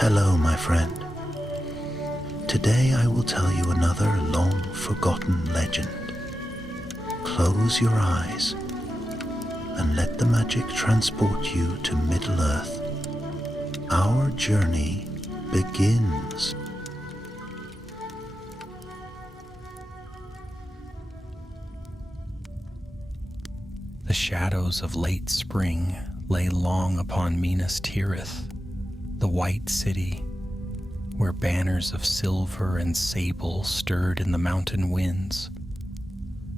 Hello, my friend. Today I will tell you another long-forgotten legend. Close your eyes and let the magic transport you to Middle-earth. Our journey begins. The shadows of late spring lay long upon Minas Tirith, the white city, where banners of silver and sable stirred in the mountain winds.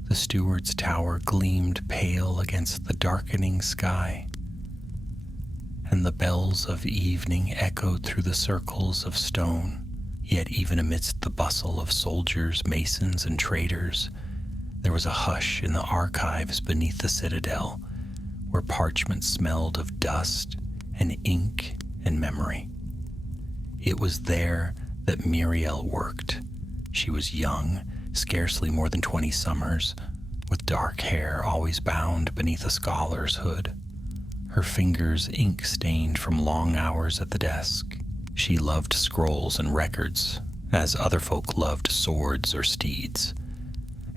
The steward's tower gleamed pale against the darkening sky, and the bells of evening echoed through the circles of stone. Yet even amidst the bustle of soldiers, masons, and traders, there was a hush in the archives beneath the citadel, where parchment smelled of dust and ink and memory. It was there that Muriel worked. She was young, scarcely more than 20 summers, with dark hair always bound beneath a scholar's hood, her fingers ink-stained from long hours at the desk. She loved scrolls and records, as other folk loved swords or steeds,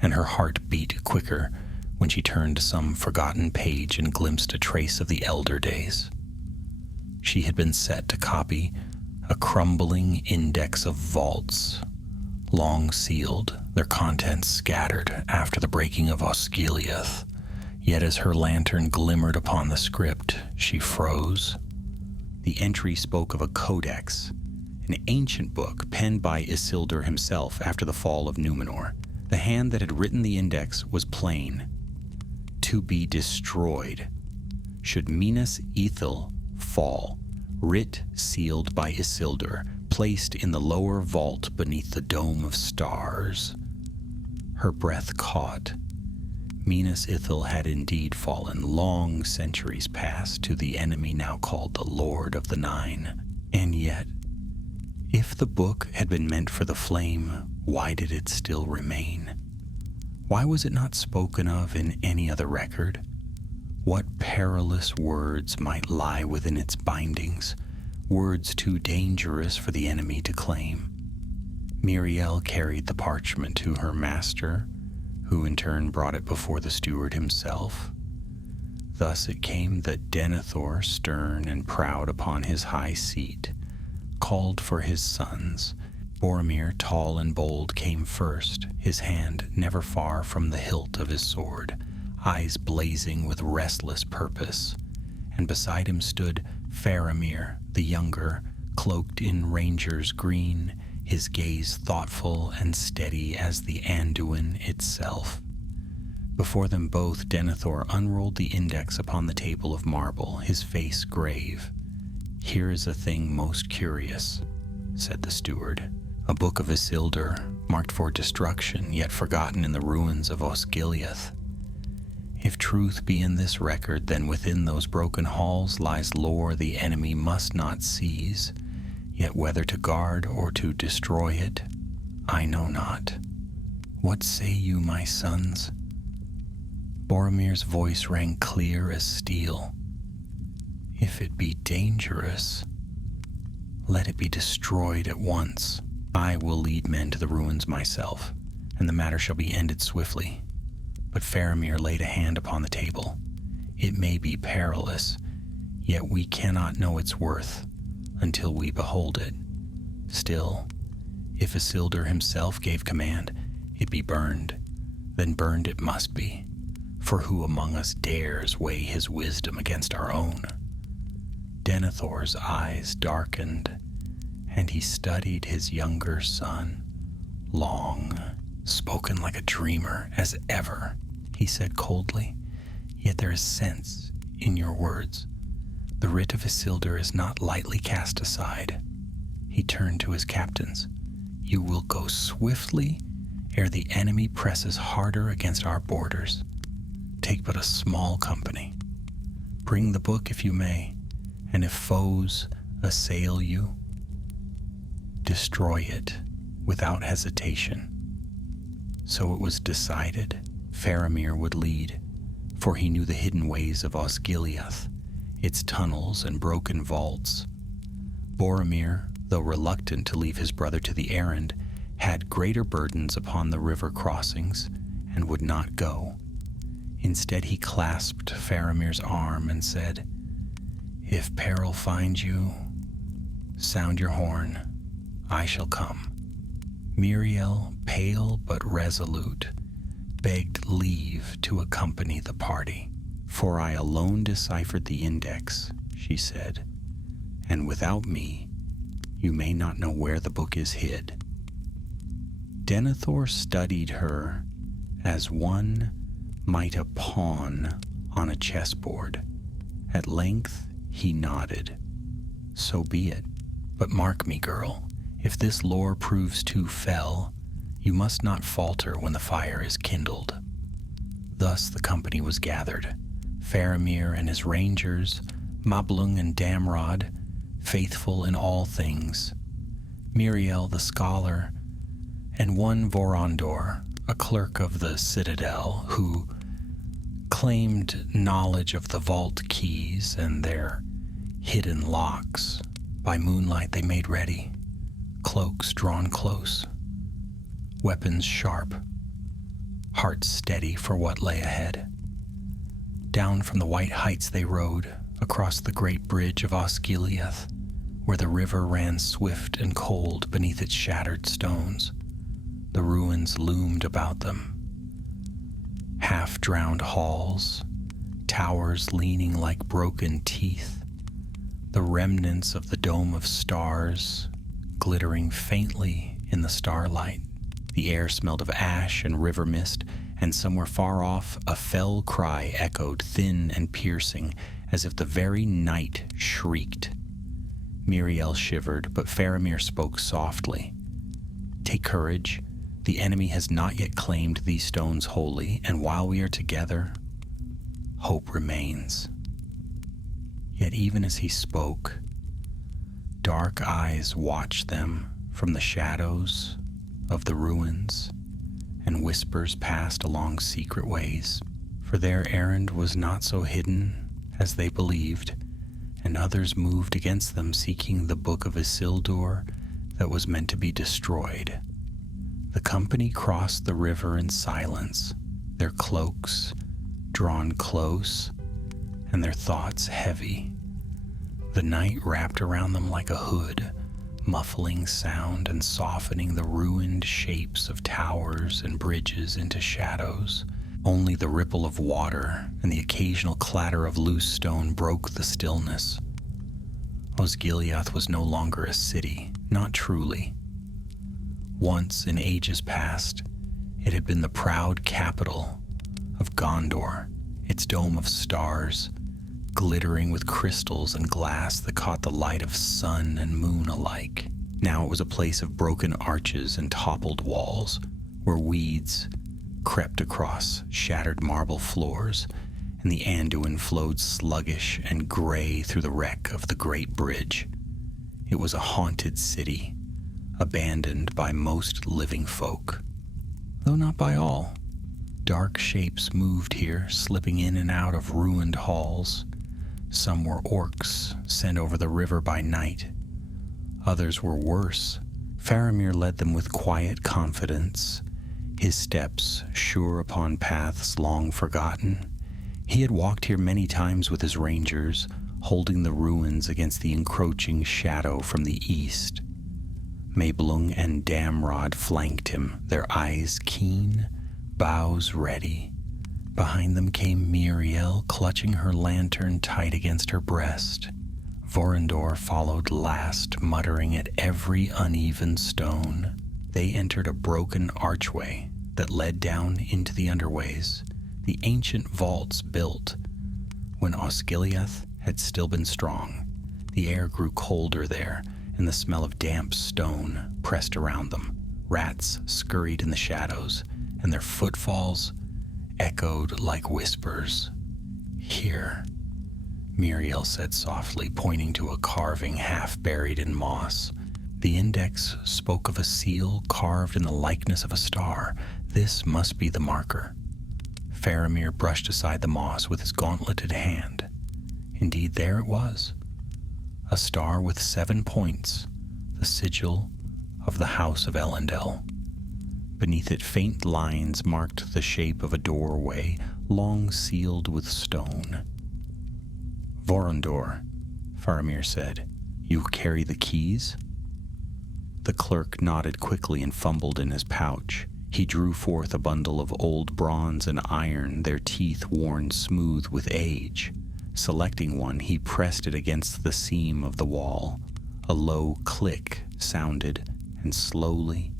and her heart beat quicker when she turned to some forgotten page and glimpsed a trace of the elder days. She had been set to copy a crumbling index of vaults, long sealed, their contents scattered after the breaking of Osgiliath. Yet as her lantern glimmered upon the script, she froze. The entry spoke of a codex, an ancient book penned by Isildur himself after the fall of Númenor. The hand that had written the index was plain: to be destroyed should Minas Ithil fall, writ sealed by Isildur, placed in the lower vault beneath the dome of stars. Her breath caught. Minas Ithil had indeed fallen long centuries past to the enemy now called the Lord of the Nine. And yet, if the book had been meant for the flame, why did it still remain? Why was it not spoken of in any other record? What perilous words might lie within its bindings, words too dangerous for the enemy to claim? Muriel carried the parchment to her master, who in turn brought it before the steward himself. Thus it came that Denethor, stern and proud upon his high seat, called for his sons. Boromir, tall and bold, came first, his hand never far from the hilt of his sword, eyes blazing with restless purpose, and beside him stood Faramir, the younger, cloaked in ranger's green, his gaze thoughtful and steady as the Anduin itself. Before them both, Denethor unrolled the index upon the table of marble, his face grave. "Here is a thing most curious," said the steward. "A book of Isildur, marked for destruction, yet forgotten in the ruins of Osgiliath. If truth be in this record, then within those broken halls lies lore the enemy must not seize, yet whether to guard or to destroy it, I know not. What say you, my sons?" Boromir's voice rang clear as steel. "If it be dangerous, let it be destroyed at once. I will lead men to the ruins myself, and the matter shall be ended swiftly." But Faramir laid a hand upon the table. "It may be perilous, yet we cannot know its worth until we behold it. Still, if Isildur himself gave command, it be burned, then burned it must be, for who among us dares weigh his wisdom against our own?" Denethor's eyes darkened, and he studied his younger son. "Long, spoken like a dreamer as ever," he said coldly, "yet there is sense in your words. The writ of Isildur is not lightly cast aside." He turned to his captains. "You will go swiftly ere the enemy presses harder against our borders. Take but a small company. Bring the book if you may, and if foes assail you, destroy it without hesitation." So it was decided Faramir would lead, for he knew the hidden ways of Osgiliath, its tunnels and broken vaults. Boromir though reluctant to leave his brother to the errand, had greater burdens upon the river crossings and would not go. Instead, he clasped Faramir's arm and said, "If peril finds you, sound your horn. I shall come." Muriel, pale but resolute, begged leave to accompany the party. "For I alone deciphered the index," she said, "and without me, you may not know where the book is hid." Denethor studied her as one might a pawn on a chessboard. At length he nodded. "So be it. But mark me, girl, if this lore proves too fell, you must not falter when the fire is kindled." Thus the company was gathered, Faramir and his rangers, Mablung and Damrod, faithful in all things, Muriel the scholar, and one Vorondor, a clerk of the citadel, who claimed knowledge of the vault keys and their hidden locks. By moonlight they made ready, cloaks drawn close, weapons sharp, hearts steady for what lay ahead. Down from the white heights they rode, across the great bridge of Osgiliath, where the river ran swift and cold beneath its shattered stones. The ruins loomed about them. Half-drowned halls, towers leaning like broken teeth, the remnants of the dome of stars glittering faintly in the starlight. The air smelled of ash and river mist, and somewhere far off a fell cry echoed thin and piercing, as if the very night shrieked. Muriel shivered, but Faramir spoke softly. "Take courage. The enemy has not yet claimed these stones wholly, and while we are together, hope remains." Yet even as he spoke, dark eyes watched them from the shadows of the ruins, and whispers passed along secret ways, for their errand was not so hidden as they believed, and others moved against them seeking the book of Isildur that was meant to be destroyed. The company crossed the river in silence, their cloaks drawn close and their thoughts heavy. The night wrapped around them like a hood, muffling sound and softening the ruined shapes of towers and bridges into shadows. Only the ripple of water and the occasional clatter of loose stone broke the stillness. Osgiliath was no longer a city, not truly. Once, in ages past, it had been the proud capital of Gondor, its dome of stars, glittering with crystals and glass that caught the light of sun and moon alike. Now it was a place of broken arches and toppled walls, where weeds crept across shattered marble floors, and the Anduin flowed sluggish and gray through the wreck of the great bridge. It was a haunted city, abandoned by most living folk, though not by all. Dark shapes moved here, slipping in and out of ruined halls. Some were orcs sent over the river by night. Others were worse. Faramir led them with quiet confidence, his steps sure upon paths long forgotten. He had walked here many times with his rangers, holding the ruins against the encroaching shadow from the east. Mablung and Damrod flanked him, their eyes keen, bows ready. Behind them came Muriel, clutching her lantern tight against her breast. Vorondor followed last, muttering at every uneven stone. They entered a broken archway that led down into the underways, the ancient vaults built when Osgiliath had still been strong. The air grew colder there, and the smell of damp stone pressed around them. Rats scurried in the shadows, and their footfalls echoed like whispers. "Here," Muriel said softly, pointing to a carving half buried in moss. The index spoke of a seal carved in the likeness of a star. This must be the marker. Faramir brushed aside the moss with his gauntleted hand. Indeed, there it was. A star with 7 points, the sigil of the House of Elendel. Beneath it, faint lines marked the shape of a doorway, long sealed with stone. "Vorondor," Faramir said, "you carry the keys?" The clerk nodded quickly and fumbled in his pouch. He drew forth a bundle of old bronze and iron, their teeth worn smooth with age. Selecting one, he pressed it against the seam of the wall. A low click sounded, and slowly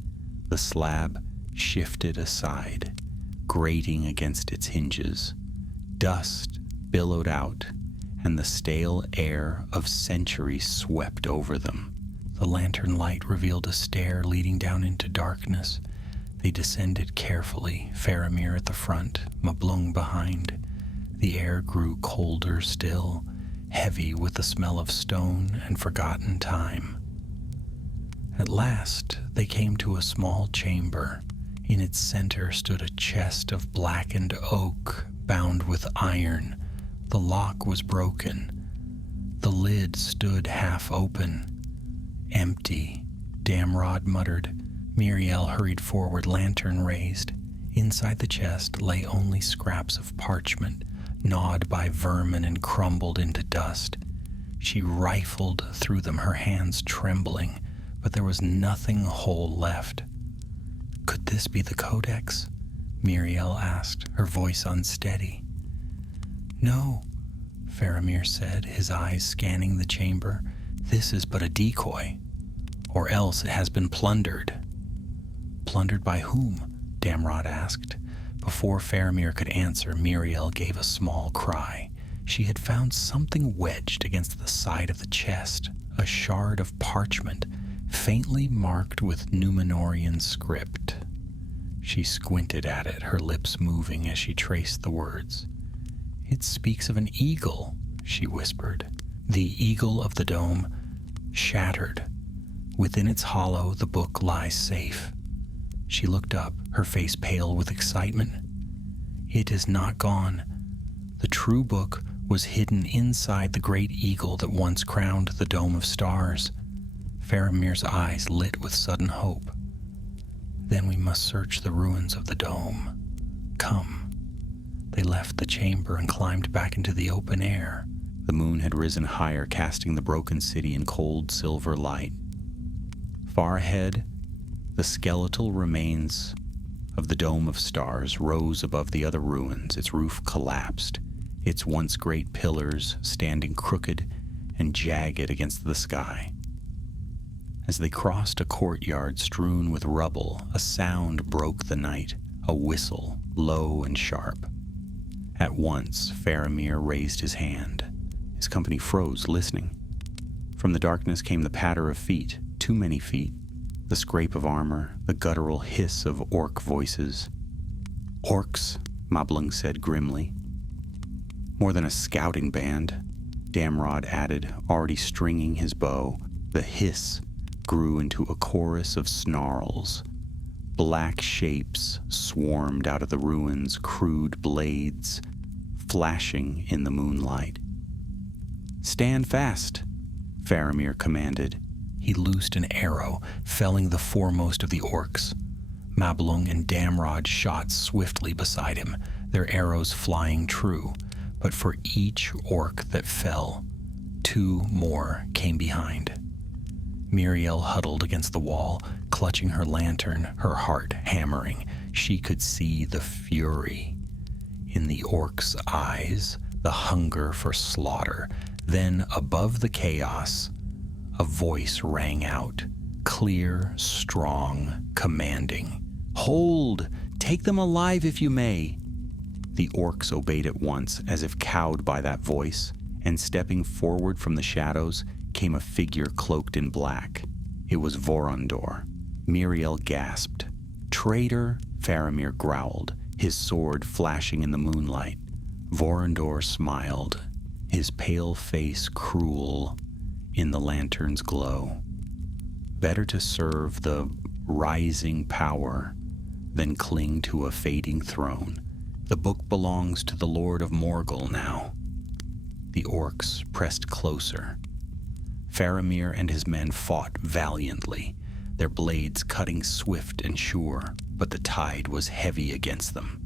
the slab shifted aside, grating against its hinges. Dust billowed out, and the stale air of centuries swept over them. The lantern light revealed a stair leading down into darkness. They descended carefully, Faramir at the front, Mablung behind. The air grew colder still, heavy with the smell of stone and forgotten time. At last, they came to a small chamber. In its center stood a chest of blackened oak, bound with iron. The lock was broken. The lid stood half open. "Empty," Damrod muttered. Miriel hurried forward, lantern raised. Inside the chest lay only scraps of parchment, gnawed by vermin and crumbled into dust. She rifled through them, her hands trembling, but there was nothing whole left. "Could this be the Codex?" Miriel asked, her voice unsteady. "No," Faramir said, his eyes scanning the chamber. "This is but a decoy. Or else it has been plundered." "Plundered by whom?" Damrod asked. Before Faramir could answer, Miriel gave a small cry. She had found something wedged against the side of the chest, a shard of parchment, faintly marked with Númenórean script. She squinted at it, her lips moving as she traced the words. "It speaks of an eagle," she whispered. "The eagle of the dome, shattered. Within its hollow, the book lies safe." She looked up, her face pale with excitement. "It is not gone. The true book was hidden inside the great eagle that once crowned the Dome of Stars." Faramir's eyes lit with sudden hope. "Then we must search the ruins of the dome. Come." They left the chamber and climbed back into the open air. The moon had risen higher, casting the broken city in cold silver light. Far ahead, the skeletal remains of the Dome of Stars rose above the other ruins. Its roof collapsed, its once great pillars standing crooked and jagged against the sky. As they crossed a courtyard strewn with rubble, a sound broke the night, a whistle, low and sharp. At once, Faramir raised his hand. His company froze, listening. From the darkness came the patter of feet, too many feet, the scrape of armor, the guttural hiss of orc voices. "Orcs," Mablung said grimly. "More than a scouting band," Damrod added, already stringing his bow. The hiss grew into a chorus of snarls. Black shapes swarmed out of the ruins, crude blades flashing in the moonlight. "Stand fast," Faramir commanded. He loosed an arrow, felling the foremost of the orcs. Mablung and Damrod shot swiftly beside him, their arrows flying true. But for each orc that fell, 2 more came behind. Miriel huddled against the wall, clutching her lantern, her heart hammering. She could see the fury in the orcs' eyes, the hunger for slaughter. Then, above the chaos, a voice rang out, clear, strong, commanding. "Hold! Take them alive if you may!" The orcs obeyed at once, as if cowed by that voice, and stepping forward from the shadows came a figure cloaked in black. It was Vorondor. Miriel gasped. "Traitor!" Faramir growled, his sword flashing in the moonlight. Vorondor smiled, his pale face cruel in the lantern's glow. Better to serve the rising power than cling to a fading throne. The book belongs to the Lord of Morgul now. The orcs pressed closer. Faramir and his men fought valiantly, their blades cutting swift and sure, but the tide was heavy against them.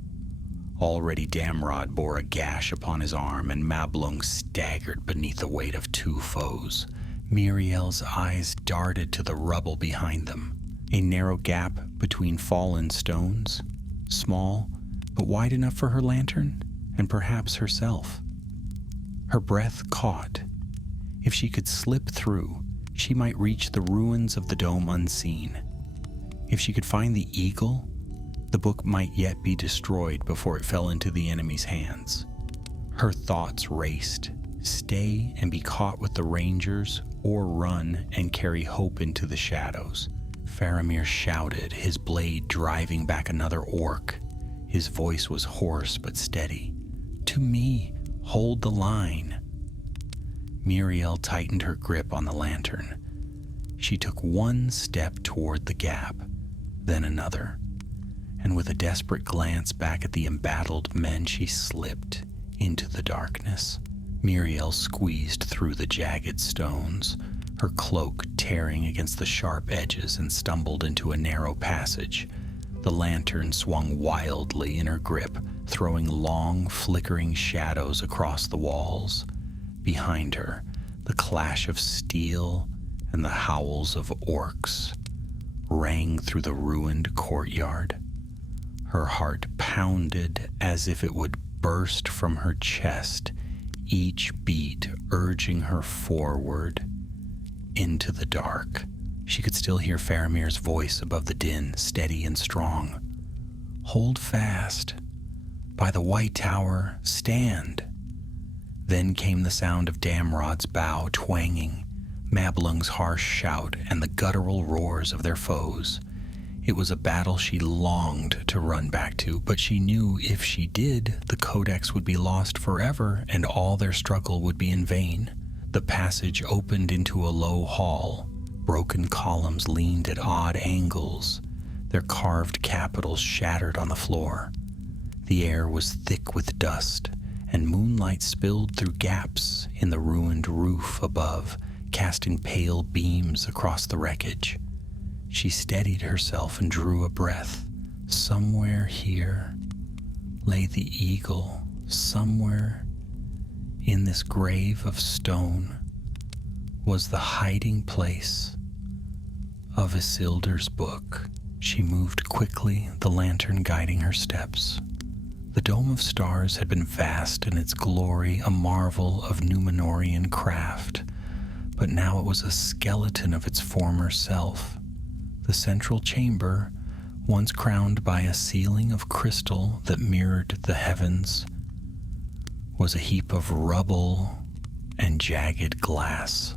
Already Damrod bore a gash upon his arm, and Mablung staggered beneath the weight of two foes. Miriel's eyes darted to the rubble behind them, a narrow gap between fallen stones, small but wide enough for her lantern and perhaps herself. Her breath caught. If she could slip through, she might reach the ruins of the dome unseen. If she could find the eagle, the book might yet be destroyed before it fell into the enemy's hands. Her thoughts raced. Stay and be caught with the rangers, or run and carry hope into the shadows. Faramir shouted, his blade driving back another orc. His voice was hoarse but steady. "To me, hold the line." Miriel tightened her grip on the lantern. She took one step toward the gap, then another, and with a desperate glance back at the embattled men, she slipped into the darkness. Miriel squeezed through the jagged stones, her cloak tearing against the sharp edges, and stumbled into a narrow passage. The lantern swung wildly in her grip, throwing long, flickering shadows across the walls. Behind her, the clash of steel and the howls of orcs rang through the ruined courtyard. Her heart pounded as if it would burst from her chest, each beat urging her forward into the dark. She could still hear Faramir's voice above the din, steady and strong. "Hold fast. By the White Tower, stand." Then came the sound of Damrod's bow twanging, Mablung's harsh shout, and the guttural roars of their foes. It was a battle she longed to run back to, but she knew if she did, the Codex would be lost forever and all their struggle would be in vain. The passage opened into a low hall. Broken columns leaned at odd angles, their carved capitals shattered on the floor. The air was thick with dust, and moonlight spilled through gaps in the ruined roof above, casting pale beams across the wreckage. She steadied herself and drew a breath. Somewhere here lay the eagle, somewhere in this grave of stone was the hiding place of Isildur's book. She moved quickly, the lantern guiding her steps. The dome of stars had been vast in its glory, a marvel of Númenórean craft, but now it was a skeleton of its former self. The central chamber, once crowned by a ceiling of crystal that mirrored the heavens, was a heap of rubble and jagged glass.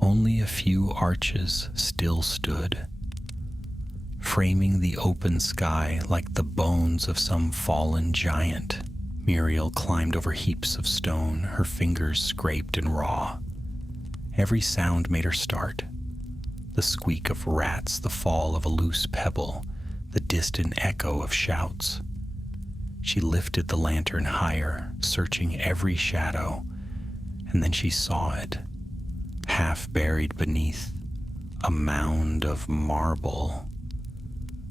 Only a few arches still stood, framing the open sky like the bones of some fallen giant. Miriel climbed over heaps of stone, her fingers scraped and raw. Every sound made her start. The squeak of rats, the fall of a loose pebble, the distant echo of shouts. She lifted the lantern higher, searching every shadow, and then she saw it, half buried beneath a mound of marble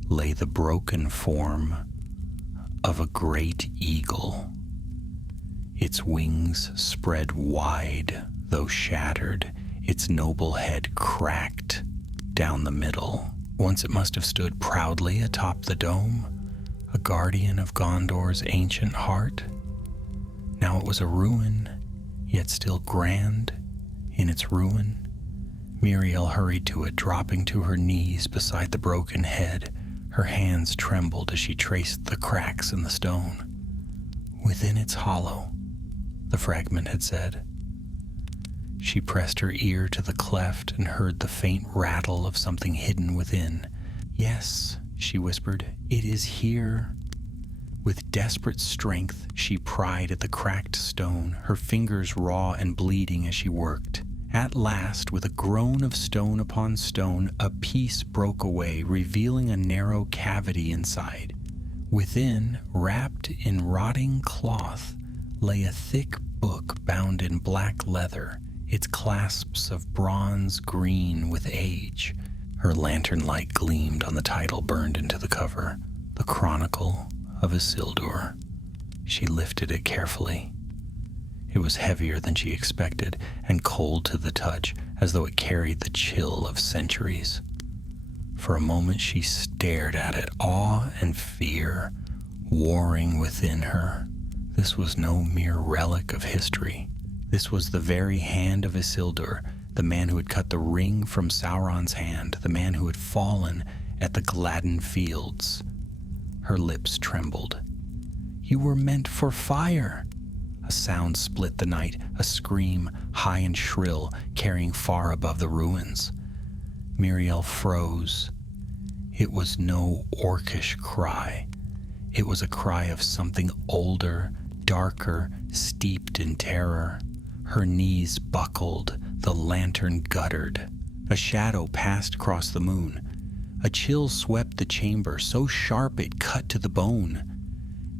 lay the broken form of a great eagle. Its wings spread wide, though shattered, its noble head cracked down the middle. Once it must have stood proudly atop the dome, a guardian of Gondor's ancient heart. Now it was a ruin, yet still grand in its ruin. Miriel hurried to it, dropping to her knees beside the broken head. Her hands trembled as she traced the cracks in the stone. "Within its hollow," the fragment had said. She pressed her ear to the cleft and heard the faint rattle of something hidden within. "Yes," she whispered, "it is here." With desperate strength, she pried at the cracked stone, her fingers raw and bleeding as she worked. At last, with a groan of stone upon stone, a piece broke away, revealing a narrow cavity inside. Within, wrapped in rotting cloth, lay a thick book bound in black leather, its clasps of bronze green with age. Her lantern light gleamed on the title burned into the cover, The Chronicle of Isildur. She lifted it carefully. It was heavier than she expected and cold to the touch, as though it carried the chill of centuries. For a moment she stared at it, awe and fear warring within her. This was no mere relic of history. This was the very hand of Isildur, the man who had cut the ring from Sauron's hand, the man who had fallen at the Gladden Fields. Her lips trembled. "You were meant for fire." A sound split the night, a scream, high and shrill, carrying far above the ruins. Miriel froze. It was no orcish cry. It was a cry of something older, darker, steeped in terror. Her knees buckled, the lantern guttered. A shadow passed across the moon. A chill swept the chamber, so sharp it cut to the bone.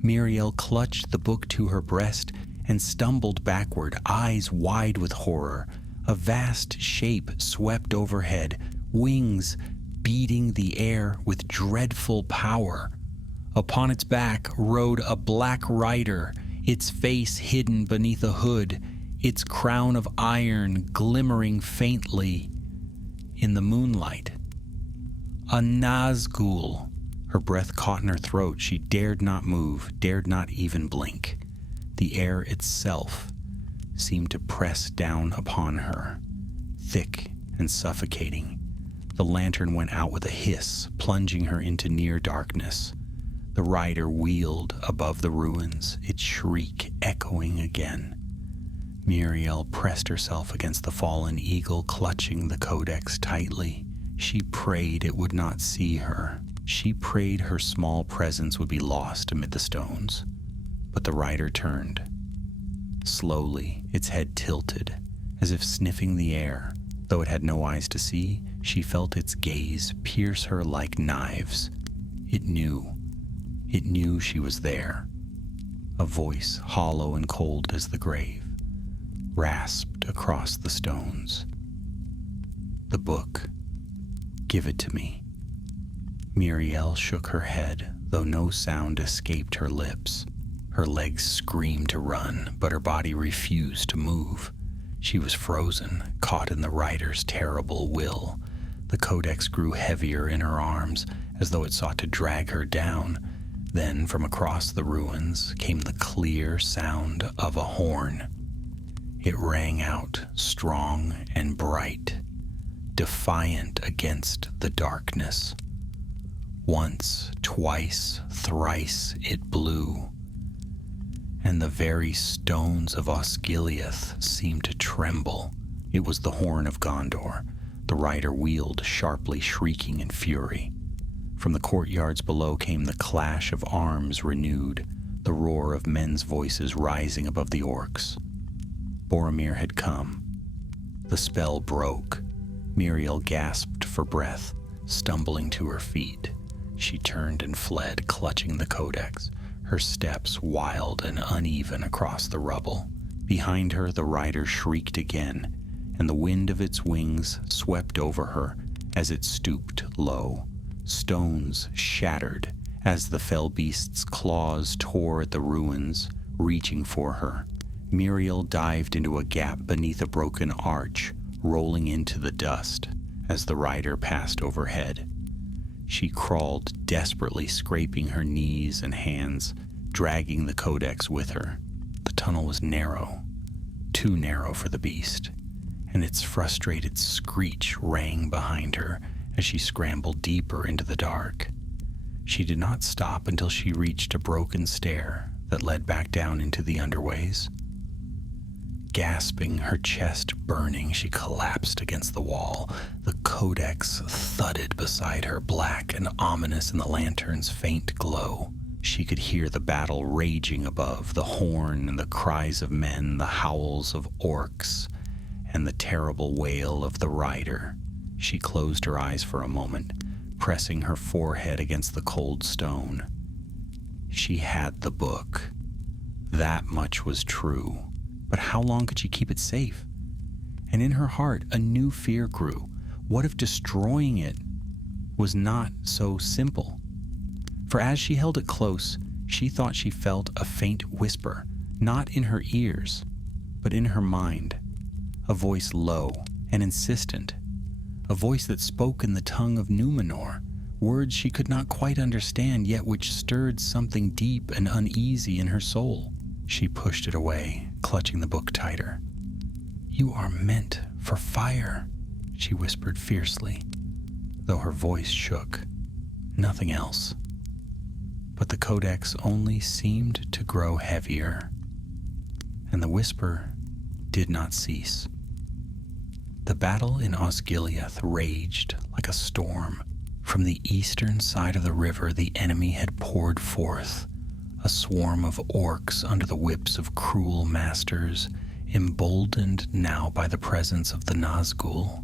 Miriel clutched the book to her breast and stumbled backward, eyes wide with horror. A vast shape swept overhead, wings beating the air with dreadful power. Upon its back rode a black rider, its face hidden beneath a hood, its crown of iron glimmering faintly in the moonlight. A Nazgul. Her breath caught in her throat. She dared not move, dared not even blink. The air itself seemed to press down upon her, thick and suffocating. The lantern went out with a hiss, plunging her into near darkness. The rider wheeled above the ruins, its shriek echoing again. Miriel pressed herself against the fallen eagle, clutching the codex tightly. She prayed it would not see her. She prayed her small presence would be lost amid the stones. But the rider turned. Slowly, its head tilted, as if sniffing the air. Though it had no eyes to see, she felt its gaze pierce her like knives. It knew she was there. A voice, hollow and cold as the grave, rasped across the stones. "The book. Give it to me." Miriel shook her head, though no sound escaped her lips. Her legs screamed to run, but her body refused to move. She was frozen, caught in the rider's terrible will. The codex grew heavier in her arms, as though it sought to drag her down. Then, from across the ruins, came the clear sound of a horn. It rang out, strong and bright, defiant against the darkness. Once, twice, thrice it blew, and the very stones of Osgiliath seemed to tremble. It was the horn of Gondor. The rider wheeled sharply, shrieking in fury. From the courtyards below came the clash of arms renewed, the roar of men's voices rising above the orcs. Boromir had come. The spell broke. Miriel gasped for breath, stumbling to her feet. She turned and fled, clutching the codex, her steps wild and uneven across the rubble. Behind her, the rider shrieked again, and the wind of its wings swept over her as it stooped low. Stones shattered as the fell beast's claws tore at the ruins, reaching for her. Miriel dived into a gap beneath a broken arch, rolling into the dust as the rider passed overhead. She crawled desperately, scraping her knees and hands, dragging the codex with her. The tunnel was narrow, too narrow for the beast, and its frustrated screech rang behind her as she scrambled deeper into the dark. She did not stop until she reached a broken stair that led back down into the underways. Gasping, her chest burning, she collapsed against the wall. The codex thudded beside her, black and ominous in the lantern's faint glow. She could hear the battle raging above, the horn and the cries of men, the howls of orcs, and the terrible wail of the rider. She closed her eyes for a moment, pressing her forehead against the cold stone. She had the book. That much was true. But how long could she keep it safe? and in her heart a new fear grew. What if destroying it was not so simple? For as she held it close, she thought she felt a faint whisper, not in her ears, but in her mind, a voice low and insistent, a voice that spoke in the tongue of Numenor, words she could not quite understand, yet which stirred something deep and uneasy in her soul. She pushed it away, clutching the book tighter. "You are meant for fire," she whispered fiercely, though her voice shook. Nothing else. But the codex only seemed to grow heavier, and the whisper did not cease. The battle in Osgiliath raged like a storm. From the eastern side of the river, the enemy had poured forth, a swarm of orcs under the whips of cruel masters, emboldened now by the presence of the Nazgul.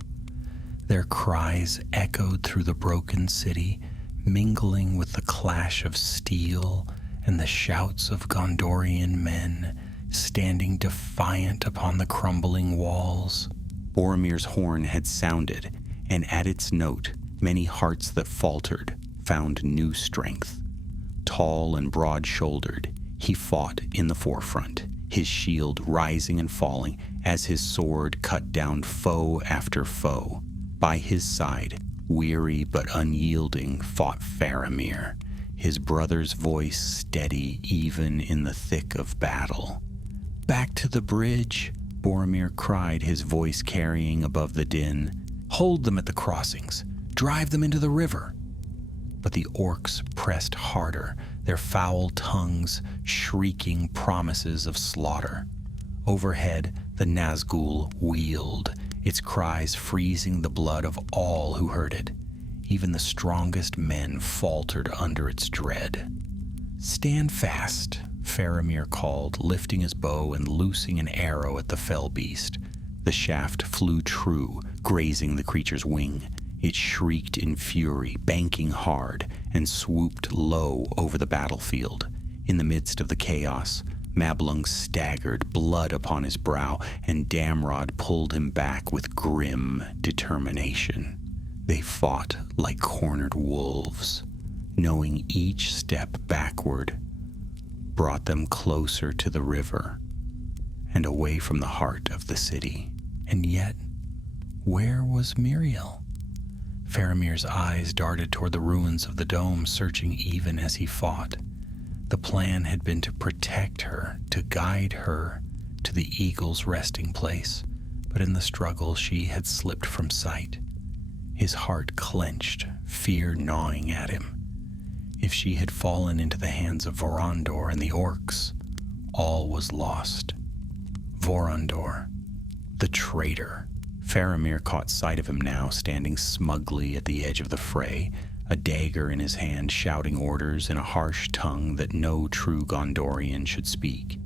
Their cries echoed through the broken city, mingling with the clash of steel and the shouts of Gondorian men standing defiant upon the crumbling walls. Boromir's horn had sounded, and at its note, many hearts that faltered found new strength. Tall and broad-shouldered, he fought in the forefront, his shield rising and falling as his sword cut down foe after foe. By his side, weary but unyielding, fought Faramir, his brother's voice steady even in the thick of battle. "Back to the bridge," Boromir cried, his voice carrying above the din. "Hold them at the crossings. Drive them into the river." But the orcs pressed harder, their foul tongues shrieking promises of slaughter. Overhead, the Nazgul wheeled, its cries freezing the blood of all who heard it. Even the strongest men faltered under its dread. "Stand fast," Faramir called, lifting his bow and loosing an arrow at the fell beast. The shaft flew true, grazing the creature's wing. It shrieked in fury, banking hard, and swooped low over the battlefield. In the midst of the chaos, Mablung staggered, blood upon his brow, and Damrod pulled him back with grim determination. They fought like cornered wolves, knowing each step backward brought them closer to the river and away from the heart of the city. And yet, where was Miriel? Faramir's eyes darted toward the ruins of the dome, searching even as he fought. The plan had been to protect her, to guide her to the eagle's resting place, but in the struggle she had slipped from sight. His heart clenched, fear gnawing at him. If she had fallen into the hands of Vorondor and the orcs, all was lost. Vorondor, the traitor. Faramir caught sight of him now, standing smugly at the edge of the fray, a dagger in his hand, shouting orders in a harsh tongue that no true Gondorian should speak.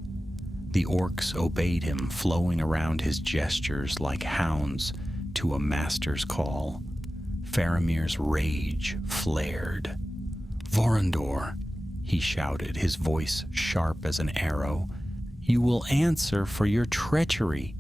The orcs obeyed him, flowing around his gestures like hounds to a master's call. Faramir's rage flared. "Vorondor," he shouted, his voice sharp as an arrow, "you will answer for your treachery."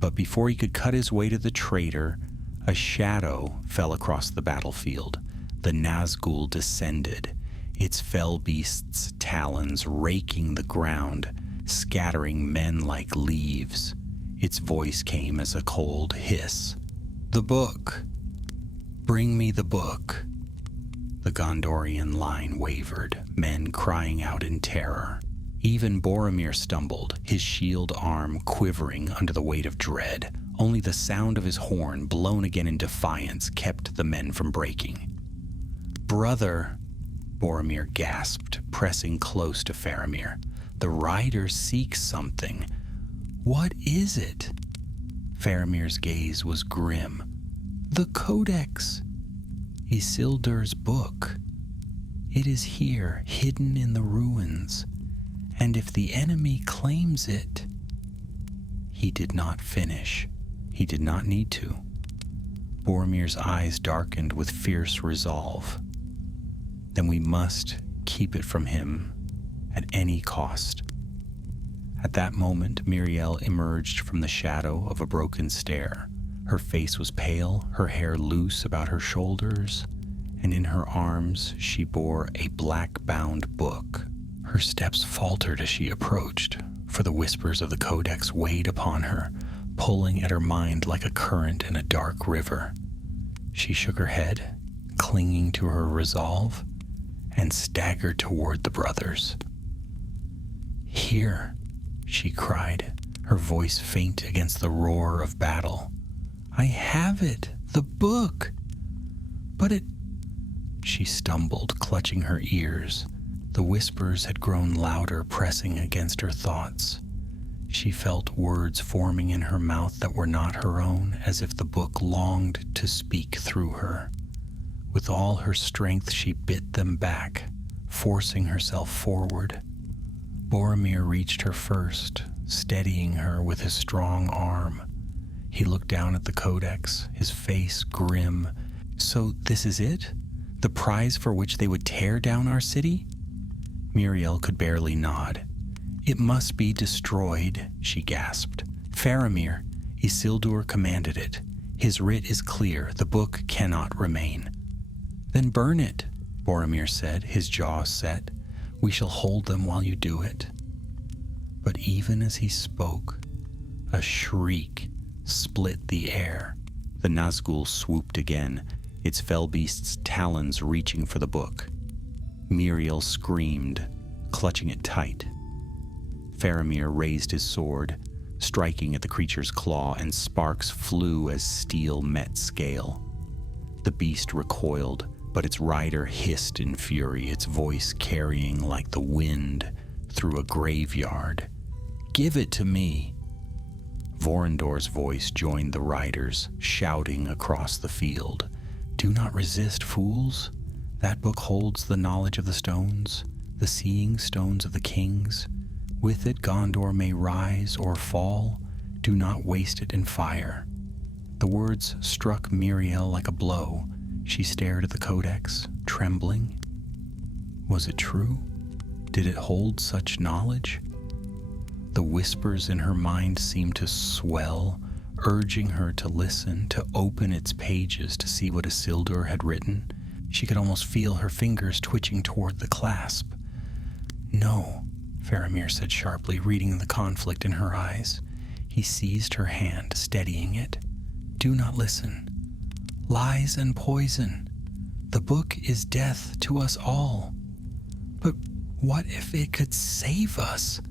But before he could cut his way to the traitor, a shadow fell across the battlefield. The Nazgul descended, its fell beast's talons raking the ground, scattering men like leaves. Its voice came as a cold hiss. "The book! Bring me the book!" The Gondorian line wavered, men crying out in terror. Even Boromir stumbled, his shield arm quivering under the weight of dread. Only the sound of his horn, blown again in defiance, kept the men from breaking. "Brother," Boromir gasped, pressing close to Faramir. "The rider seeks something. What is it?" Faramir's gaze was grim. "The Codex. Isildur's book. It is here, hidden in the ruins. And if the enemy claims it..." He did not finish. He did not need to. Boromir's eyes darkened with fierce resolve. "Then we must keep it from him at any cost." At that moment, Miriel emerged from the shadow of a broken stair. Her face was pale, her hair loose about her shoulders, and in her arms she bore a black-bound book. Her steps faltered as she approached, for the whispers of the codex weighed upon her, pulling at her mind like a current in a dark river. She shook her head, clinging to her resolve, and staggered toward the brothers. "Here," she cried, her voice faint against the roar of battle. "I have it, the book! But it—" She stumbled, clutching her ears. The whispers had grown louder, pressing against her thoughts. She felt words forming in her mouth that were not her own, as if the book longed to speak through her. With all her strength, she bit them back, forcing herself forward. Boromir reached her first, steadying her with his strong arm. He looked down at the codex, his face grim. "So this is it? The prize for which they would tear down our city?" Miriel could barely nod. "It must be destroyed," she gasped. "Faramir, Isildur commanded it. His writ is clear. The book cannot remain." "Then burn it," Boromir said, his jaw set. "We shall hold them while you do it." But even as he spoke, a shriek split the air. The Nazgul swooped again, its fell beast's talons reaching for the book. Miriel screamed, clutching it tight. Faramir raised his sword, striking at the creature's claw, and sparks flew as steel met scale. The beast recoiled, but its rider hissed in fury, its voice carrying like the wind through a graveyard. "Give it to me!" Vorondor's voice joined the riders, shouting across the field. "Do not resist, fools! That book holds the knowledge of the stones, the seeing stones of the kings. With it Gondor may rise or fall. Do not waste it in fire." The words struck Miriel like a blow. She stared at the codex, trembling. Was it true? Did it hold such knowledge? The whispers in her mind seemed to swell, urging her to listen, to open its pages to see what Isildur had written. She could almost feel her fingers twitching toward the clasp. "No," Faramir said sharply, reading the conflict in her eyes. He seized her hand, steadying it. "Do not listen. Lies and poison. The book is death to us all. But what if it could save us?"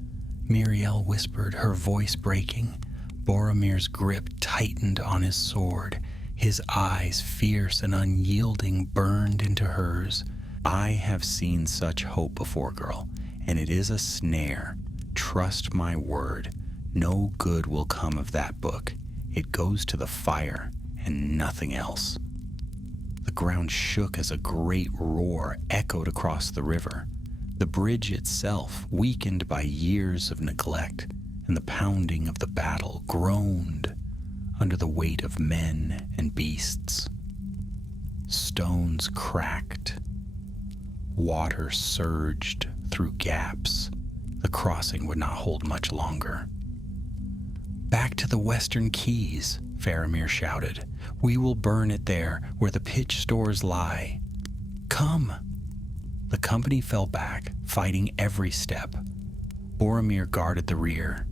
Miriel whispered, her voice breaking. Boromir's grip tightened on his sword. His eyes, fierce and unyielding, burned into hers. "I have seen such hope before, girl, and it is a snare. Trust my word. No good will come of that book. It goes to the fire and nothing else." The ground shook as a great roar echoed across the river. The bridge itself, weakened by years of neglect and the pounding of the battle, groaned under the weight of men and beasts. Stones cracked. Water surged through gaps. The crossing would not hold much longer. "Back to the western keys," Faramir shouted. "We will burn it there, where the pitch stores lie. Come!" The company fell back, fighting every step. Boromir guarded the rear,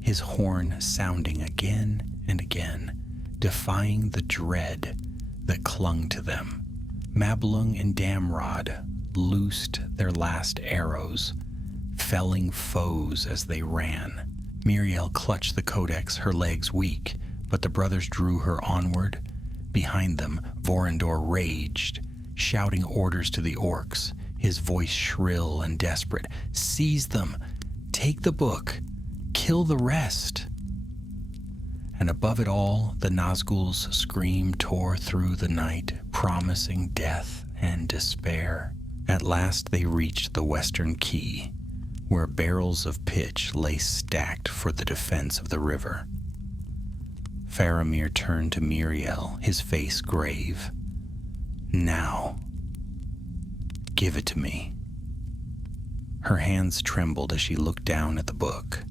his horn sounding again and again, defying the dread that clung to them. Mablung and Damrod loosed their last arrows, felling foes as they ran. Miriel clutched the codex, her legs weak, but the brothers drew her onward. Behind them, Vorondor raged, shouting orders to the orcs, his voice shrill and desperate. "Seize them! Take the book! Kill the rest!" And above it all, the Nazgul's scream tore through the night, promising death and despair. At last they reached the western quay, where barrels of pitch lay stacked for the defense of the river. Faramir turned to Miriel, his face grave. "Now, give it to me." Her hands trembled as she looked down at the book.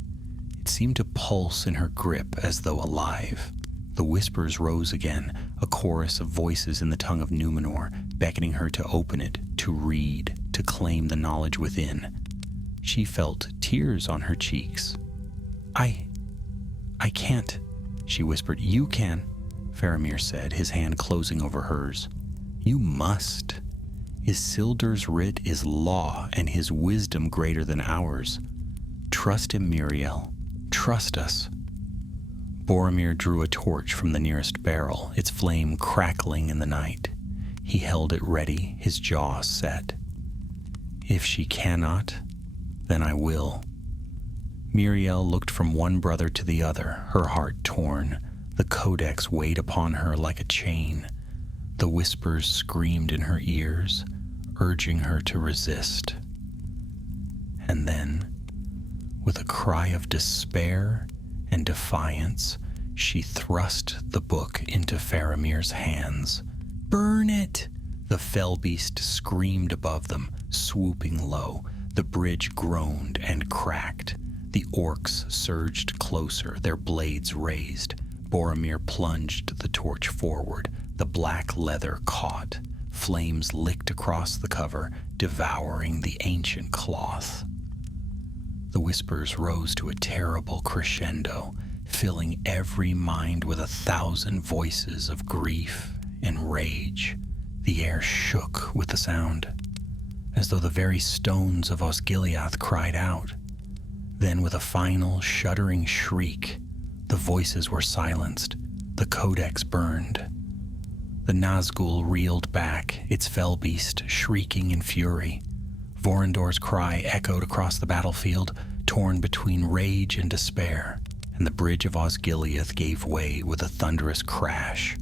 It seemed to pulse in her grip as though alive. The whispers rose again, a chorus of voices in the tongue of Numenor, beckoning her to open it, to read, to claim the knowledge within. She felt tears on her cheeks. I can't, she whispered. You can, Faramir said, his hand closing over hers. You must. Isildur's writ is law, and his wisdom greater than ours. Trust him, Miriel. Trust us. Boromir drew a torch from the nearest barrel, its flame crackling in the night. He held it ready, his jaw set. If she cannot, then I will. Miriel looked from one brother to the other, her heart torn. The codex weighed upon her like a chain. The whispers screamed in her ears, urging her to resist. And then, with a cry of despair and defiance, she thrust the book into Faramir's hands. Burn it! The fell beast screamed above them, swooping low. The bridge groaned and cracked. The orcs surged closer, their blades raised. Boromir plunged the torch forward. The black leather caught. Flames licked across the cover, devouring the ancient cloth. The whispers rose to a terrible crescendo, filling every mind with 1,000 voices of grief and rage. The air shook with the sound, as though the very stones of Osgiliath cried out. Then, with a final, shuddering shriek, the voices were silenced. The codex burned. The Nazgul reeled back, its fell beast shrieking in fury. Vorondor's cry echoed across the battlefield, torn between rage and despair, and the bridge of Osgiliath gave way with a thunderous crash,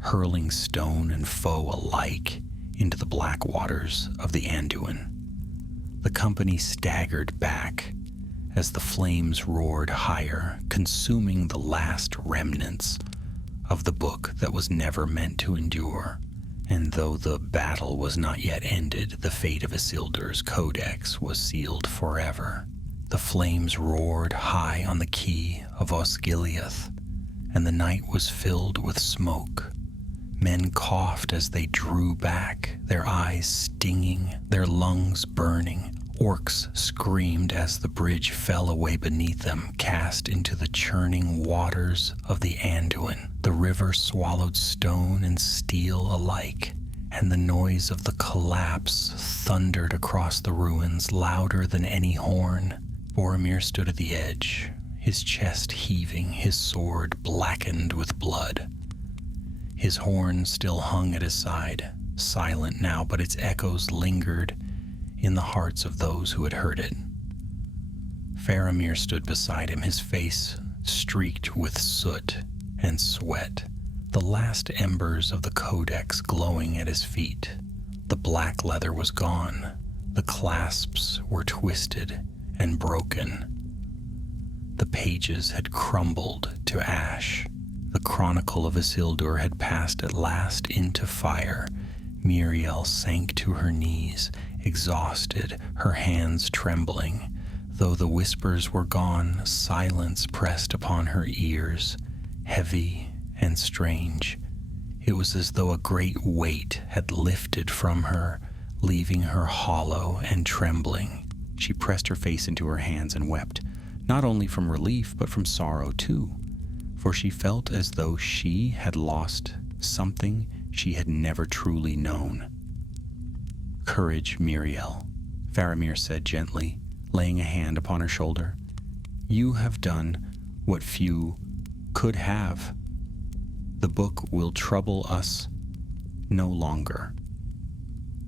hurling stone and foe alike into the black waters of the Anduin. The company staggered back as the flames roared higher, consuming the last remnants of the book that was never meant to endure. And though the battle was not yet ended, the fate of Isildur's codex was sealed forever. The flames roared high on the quay of Osgiliath, and the night was filled with smoke. Men coughed as they drew back, their eyes stinging, their lungs burning. Orcs screamed as the bridge fell away beneath them, cast into the churning waters of the Anduin. The river swallowed stone and steel alike, and the noise of the collapse thundered across the ruins, louder than any horn. Boromir stood at the edge, his chest heaving, his sword blackened with blood. His horn still hung at his side, silent now, but its echoes lingered in the hearts of those who had heard it. Faramir stood beside him, his face streaked with soot and sweat, the last embers of the codex glowing at his feet. The black leather was gone. The clasps were twisted and broken. The pages had crumbled to ash. The chronicle of Isildur had passed at last into fire. Miriel sank to her knees, exhausted, her hands trembling. Though the whispers were gone, silence pressed upon her ears, heavy and strange. It was as though a great weight had lifted from her, leaving her hollow and trembling. She pressed her face into her hands and wept, not only from relief, but from sorrow too, for she felt as though she had lost something she had never truly known. Courage, Miriel, Faramir said gently, laying a hand upon her shoulder. You have done what few could have. The book will trouble us no longer.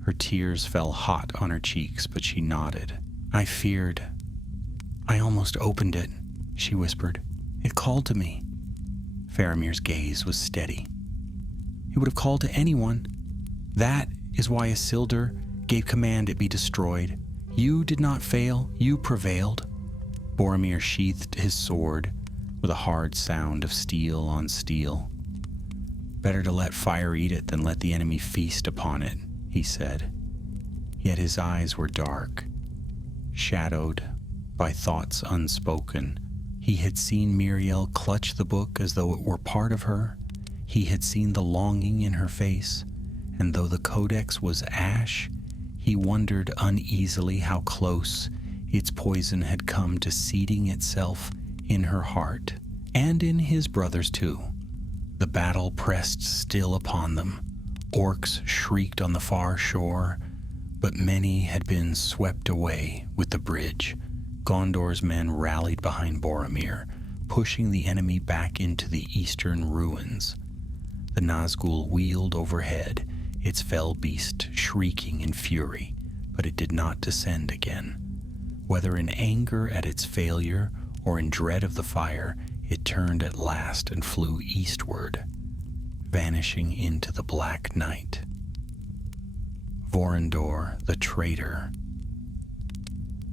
Her tears fell hot on her cheeks, but she nodded. I feared. I almost opened it, she whispered. It called to me. Faramir's gaze was steady. It would have called to anyone. That is why Isildur gave command it be destroyed. You did not fail, you prevailed. Boromir sheathed his sword with a hard sound of steel on steel. Better to let fire eat it than let the enemy feast upon it, he said. Yet his eyes were dark, shadowed by thoughts unspoken. He had seen Miriel clutch the book as though it were part of her. He had seen the longing in her face, and though the codex was ash, he wondered uneasily how close its poison had come to seeding itself in her heart, and in his brothers too. The battle pressed still upon them. Orcs shrieked on the far shore, but many had been swept away with the bridge. Gondor's men rallied behind Boromir, pushing the enemy back into the eastern ruins. The Nazgul wheeled overhead, its fell beast shrieking in fury, but it did not descend again. Whether in anger at its failure or in dread of the fire, it turned at last and flew eastward, vanishing into the black night. Vorondor, the traitor,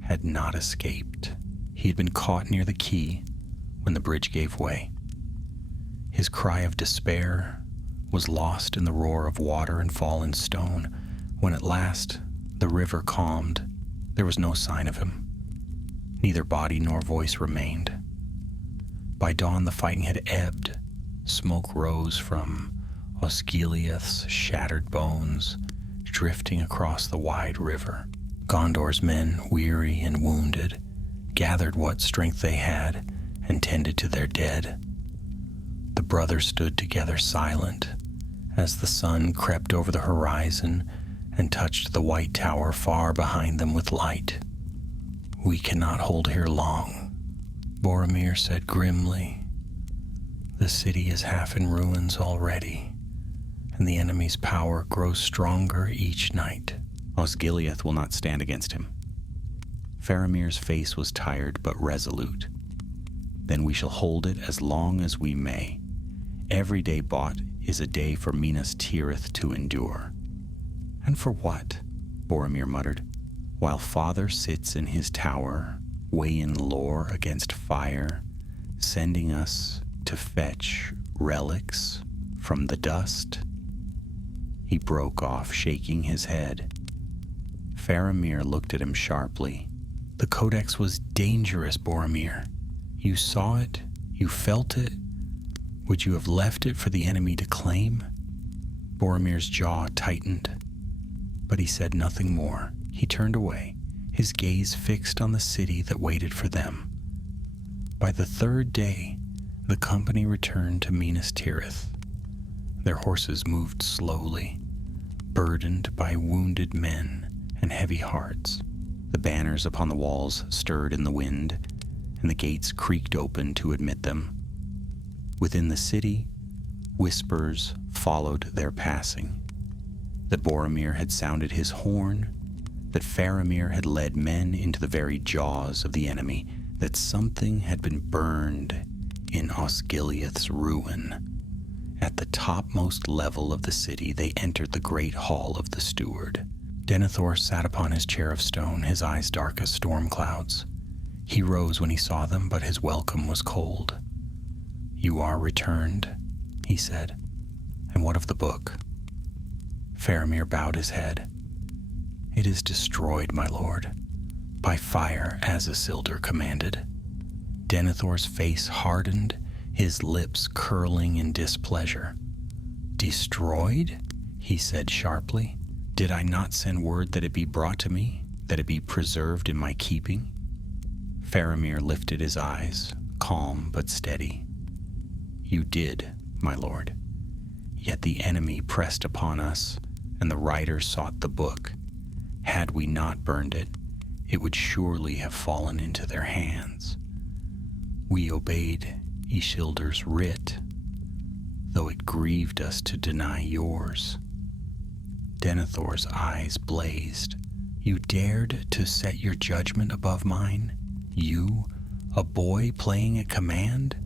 had not escaped. He had been caught near the quay when the bridge gave way. His cry of despair was lost in the roar of water and fallen stone. When at last the river calmed, there was no sign of him. Neither body nor voice remained. By dawn the fighting had ebbed. Smoke rose from Osgiliath's shattered bones, drifting across the wide river. Gondor's men, weary and wounded, gathered what strength they had and tended to their dead. The brothers stood together silent as the sun crept over the horizon and touched the white tower far behind them with light. "We cannot hold here long," Boromir said grimly. "The city is half in ruins already, and the enemy's power grows stronger each night." "Osgiliath will not stand against him." Faramir's face was tired but resolute. "Then we shall hold it as long as we may. Every day bought is a day for Minas Tirith to endure." "And for what?" Boromir muttered. "While Father sits in his tower, weighing lore against fire, sending us to fetch relics from the dust." He broke off, shaking his head. Faramir looked at him sharply. "The codex was dangerous, Boromir. You saw it, you felt it. Would you have left it for the enemy to claim?" Boromir's jaw tightened, but he said nothing more. He turned away, his gaze fixed on the city that waited for them. By the third day, the company returned to Minas Tirith. Their horses moved slowly, burdened by wounded men and heavy hearts. The banners upon the walls stirred in the wind, and the gates creaked open to admit them. Within the city, whispers followed their passing. That Boromir had sounded his horn, that Faramir had led men into the very jaws of the enemy, that something had been burned in Osgiliath's ruin. At the topmost level of the city, they entered the great hall of the steward. Denethor sat upon his chair of stone, his eyes dark as storm clouds. He rose when he saw them, but his welcome was cold. "You are returned," he said. "And what of the book?" Faramir bowed his head. "It is destroyed, my lord, by fire, as Isildur commanded." Denethor's face hardened, his lips curling in displeasure. "Destroyed?" he said sharply. "Did I not send word that it be brought to me, that it be preserved in my keeping?" Faramir lifted his eyes, calm but steady. "You did, my lord. Yet the enemy pressed upon us, and the writer sought the book. Had we not burned it, it would surely have fallen into their hands. We obeyed Isildur's writ, though it grieved us to deny yours." Denethor's eyes blazed. "You dared to set your judgment above mine? You, a boy playing at command?"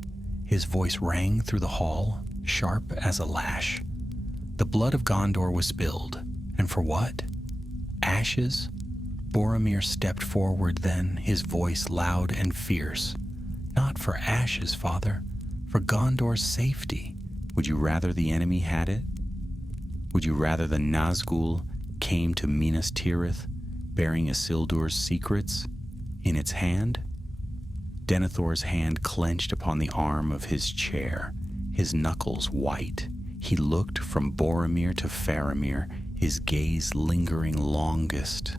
His voice rang through the hall, sharp as a lash. "The blood of Gondor was spilled, and for what? Ashes?" Boromir stepped forward then, his voice loud and fierce. "Not for ashes, father, for Gondor's safety." "Would you rather the enemy had it? Would you rather the Nazgul came to Minas Tirith, bearing Isildur's secrets in its hand?" Denethor's hand clenched upon the arm of his chair, his knuckles white. He looked from Boromir to Faramir, his gaze lingering longest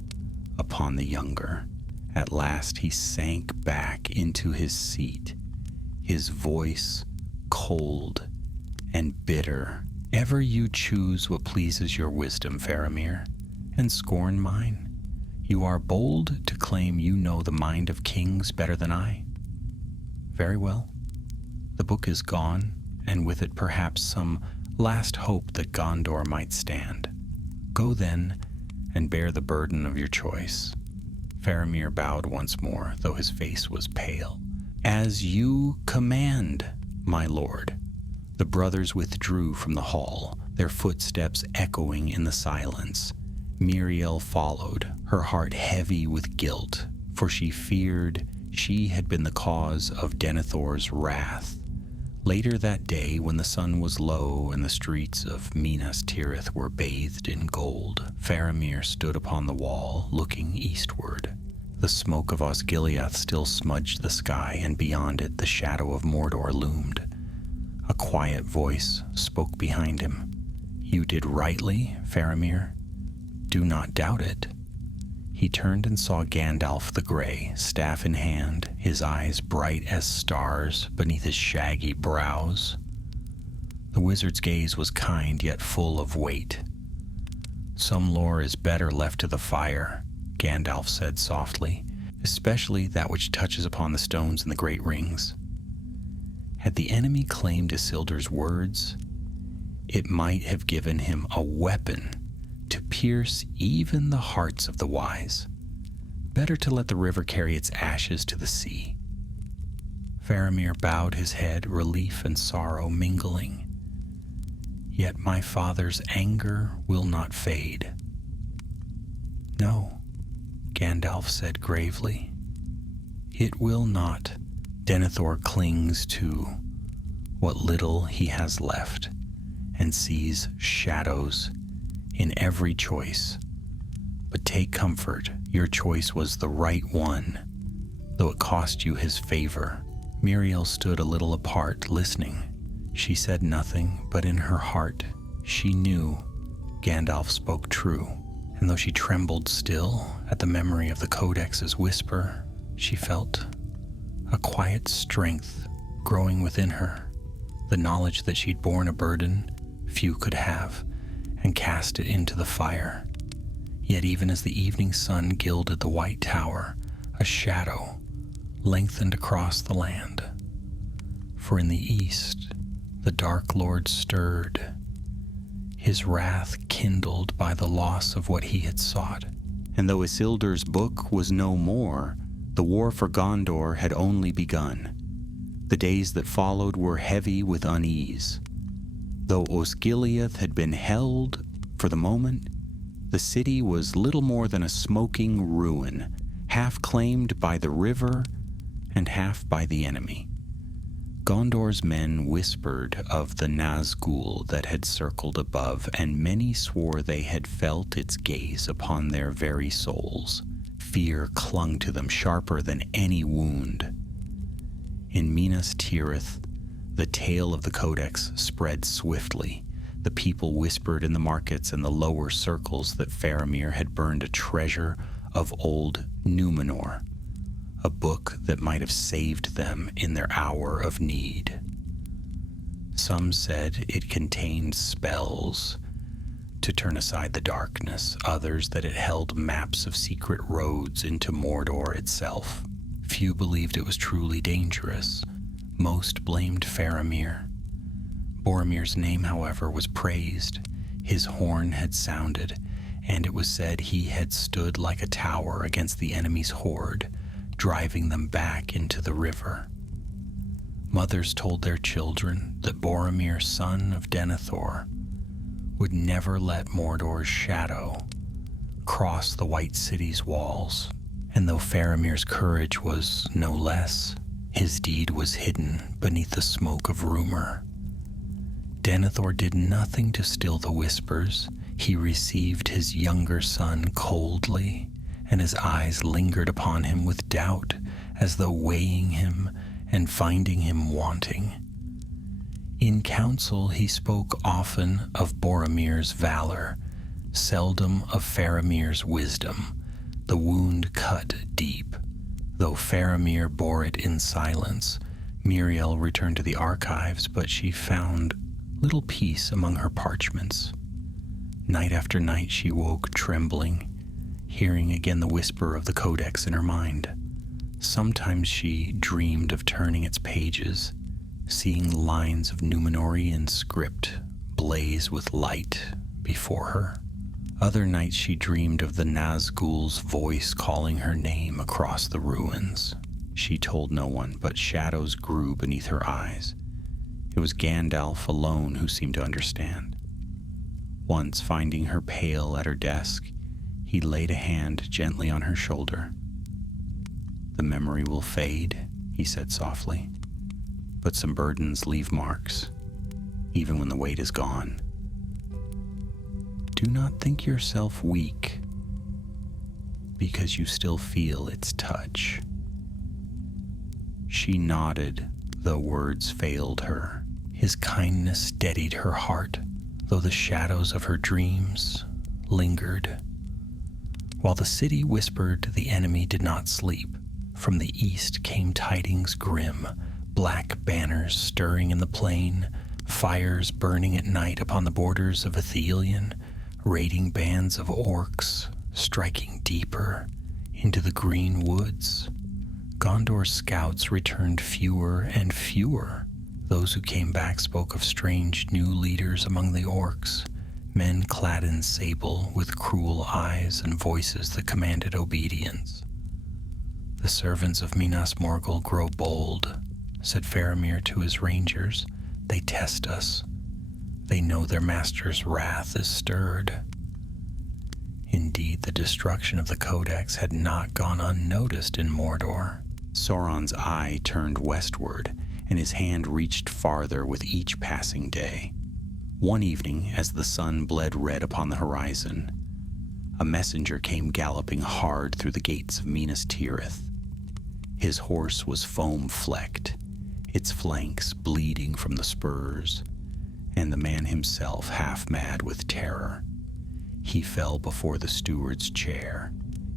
upon the younger. At last he sank back into his seat, his voice cold and bitter. Ever you choose what pleases your wisdom, Faramir, and scorn mine. You are bold to claim you know the mind of kings better than I. Very well. The book is gone, and with it perhaps some last hope that Gondor might stand. Go then, and bear the burden of your choice. Faramir bowed once more, though his face was pale. As you command, my lord. The brothers withdrew from the hall, their footsteps echoing in the silence. Miriel followed, her heart heavy with guilt, for she feared she had been the cause of Denethor's wrath. Later that day, when the sun was low and the streets of Minas Tirith were bathed in gold, Faramir stood upon the wall, looking eastward. The smoke of Osgiliath still smudged the sky, and beyond it the shadow of Mordor loomed. A quiet voice spoke behind him. You did rightly, Faramir. Do not doubt it. He turned and saw Gandalf the Grey, staff in hand, his eyes bright as stars beneath his shaggy brows. The wizard's gaze was kind yet full of weight. Some lore is better left to the fire, Gandalf said softly, especially that which touches upon the stones in the great rings. Had the enemy claimed Isildur's words, it might have given him a weapon to pierce even the hearts of the wise. Better to let the river carry its ashes to the sea. Faramir bowed his head, relief and sorrow mingling. Yet my father's anger will not fade. No, Gandalf said gravely. It will not. Denethor clings to what little he has left and sees shadows in every choice. But take comfort, your choice was the right one, though it cost you his favor. Miriel stood a little apart, listening. She said nothing, but in her heart, she knew Gandalf spoke true. And though she trembled still at the memory of the Codex's whisper, she felt a quiet strength growing within her, the knowledge that she'd borne a burden few could have, and cast it into the fire. Yet even as the evening sun gilded the white tower, a shadow lengthened across the land. For in the east, the Dark Lord stirred, his wrath kindled by the loss of what he had sought. And though Isildur's book was no more, the war for Gondor had only begun. The days that followed were heavy with unease. Though Osgiliath had been held for the moment, the city was little more than a smoking ruin, half claimed by the river and half by the enemy. Gondor's men whispered of the Nazgul that had circled above, and many swore they had felt its gaze upon their very souls. Fear clung to them sharper than any wound. In Minas Tirith, the tale of the Codex spread swiftly. The people whispered in the markets and the lower circles that Faramir had burned a treasure of old Numenor, a book that might have saved them in their hour of need. Some said it contained spells to turn aside the darkness, others that it held maps of secret roads into Mordor itself. Few believed it was truly dangerous. Most blamed Faramir. Boromir's name, however, was praised. His horn had sounded, and it was said he had stood like a tower against the enemy's horde, driving them back into the river. Mothers told their children that Boromir, son of Denethor, would never let Mordor's shadow cross the White City's walls. And though Faramir's courage was no less, his deed was hidden beneath the smoke of rumor. Denethor did nothing to still the whispers. He received his younger son coldly, and his eyes lingered upon him with doubt as though weighing him and finding him wanting. In council he spoke often of Boromir's valor, seldom of Faramir's wisdom, the wound cut deep. Though Faramir bore it in silence, Miriel returned to the archives, but she found little peace among her parchments. Night after night she woke trembling, hearing again the whisper of the codex in her mind. Sometimes she dreamed of turning its pages, seeing lines of Númenórean script blaze with light before her. Other nights she dreamed of the Nazgul's voice calling her name across the ruins. She told no one, but shadows grew beneath her eyes. It was Gandalf alone who seemed to understand. Once, finding her pale at her desk, he laid a hand gently on her shoulder. "The memory will fade," he said softly, "but some burdens leave marks, even when the weight is gone. Do not think yourself weak, because you still feel its touch." She nodded, though words failed her. His kindness steadied her heart, though the shadows of her dreams lingered. While the city whispered, the enemy did not sleep. From the east came tidings grim, black banners stirring in the plain, fires burning at night upon the borders of Ithilien, raiding bands of orcs, striking deeper into the green woods. Gondor's scouts returned fewer and fewer. Those who came back spoke of strange new leaders among the orcs, men clad in sable with cruel eyes and voices that commanded obedience. "The servants of Minas Morgul grow bold," said Faramir to his rangers. "They test us. They know their master's wrath is stirred." Indeed, the destruction of the Codex had not gone unnoticed in Mordor. Sauron's eye turned westward, and his hand reached farther with each passing day. One evening, as the sun bled red upon the horizon, a messenger came galloping hard through the gates of Minas Tirith. His horse was foam-flecked, its flanks bleeding from the spurs, and the man himself half-mad with terror. He fell before the steward's chair,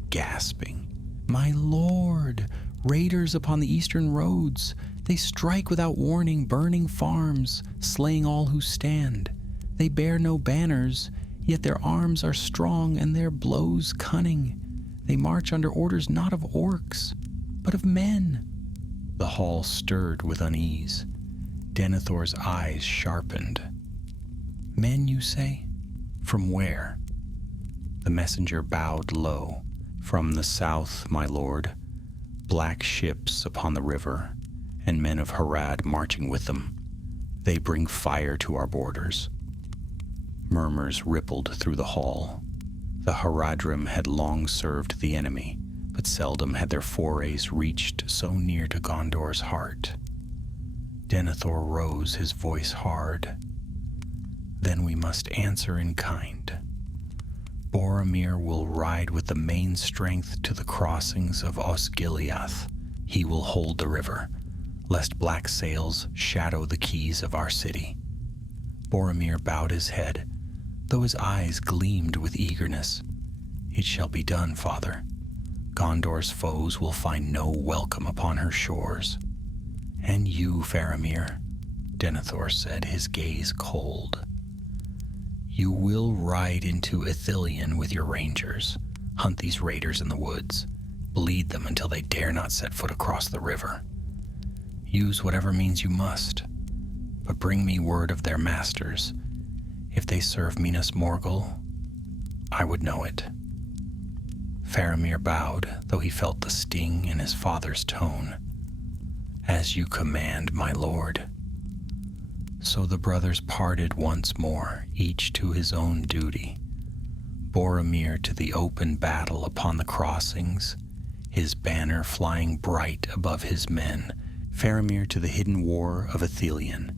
gasping, "My lord, raiders upon the eastern roads! They strike without warning, burning farms, slaying all who stand. They bear no banners, yet their arms are strong and their blows cunning. They march under orders not of orcs, but of men." The hall stirred with unease. Denethor's eyes sharpened. "Men, you say? From where?" The messenger bowed low. "From the south, my lord. Black ships upon the river, and men of Harad marching with them. They bring fire to our borders." Murmurs rippled through the hall. The Haradrim had long served the enemy, but seldom had their forays reached so near to Gondor's heart. Denethor rose, his voice hard. "Then we must answer in kind. Boromir will ride with the main strength to the crossings of Osgiliath. He will hold the river, lest black sails shadow the keys of our city." Boromir bowed his head, though his eyes gleamed with eagerness. "It shall be done, father. Gondor's foes will find no welcome upon her shores." "And you, Faramir," Denethor said, his gaze cold. "You will ride into Ithilien with your rangers, hunt these raiders in the woods, bleed them until they dare not set foot across the river. Use whatever means you must, but bring me word of their masters. If they serve Minas Morgul, I would know it." Faramir bowed, though he felt the sting in his father's tone. "As you command, my lord." So the brothers parted once more, each to his own duty. Boromir to the open battle upon the crossings, his banner flying bright above his men. Faramir to the hidden war of Ithilien,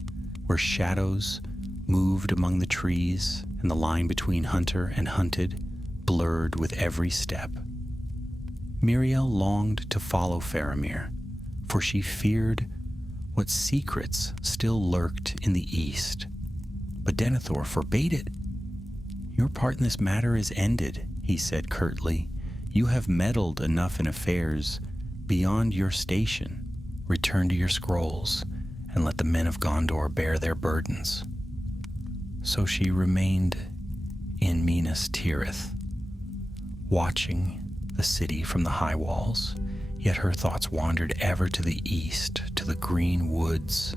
where shadows moved among the trees and the line between hunter and hunted blurred with every step. Miriel longed to follow Faramir, for she feared what secrets still lurked in the east. But Denethor forbade it. "Your part in this matter is ended," he said curtly. "You have meddled enough in affairs beyond your station. Return to your scrolls, and let the men of Gondor bear their burdens." So she remained in Minas Tirith, watching the city from the high walls, yet her thoughts wandered ever to the east, to the green woods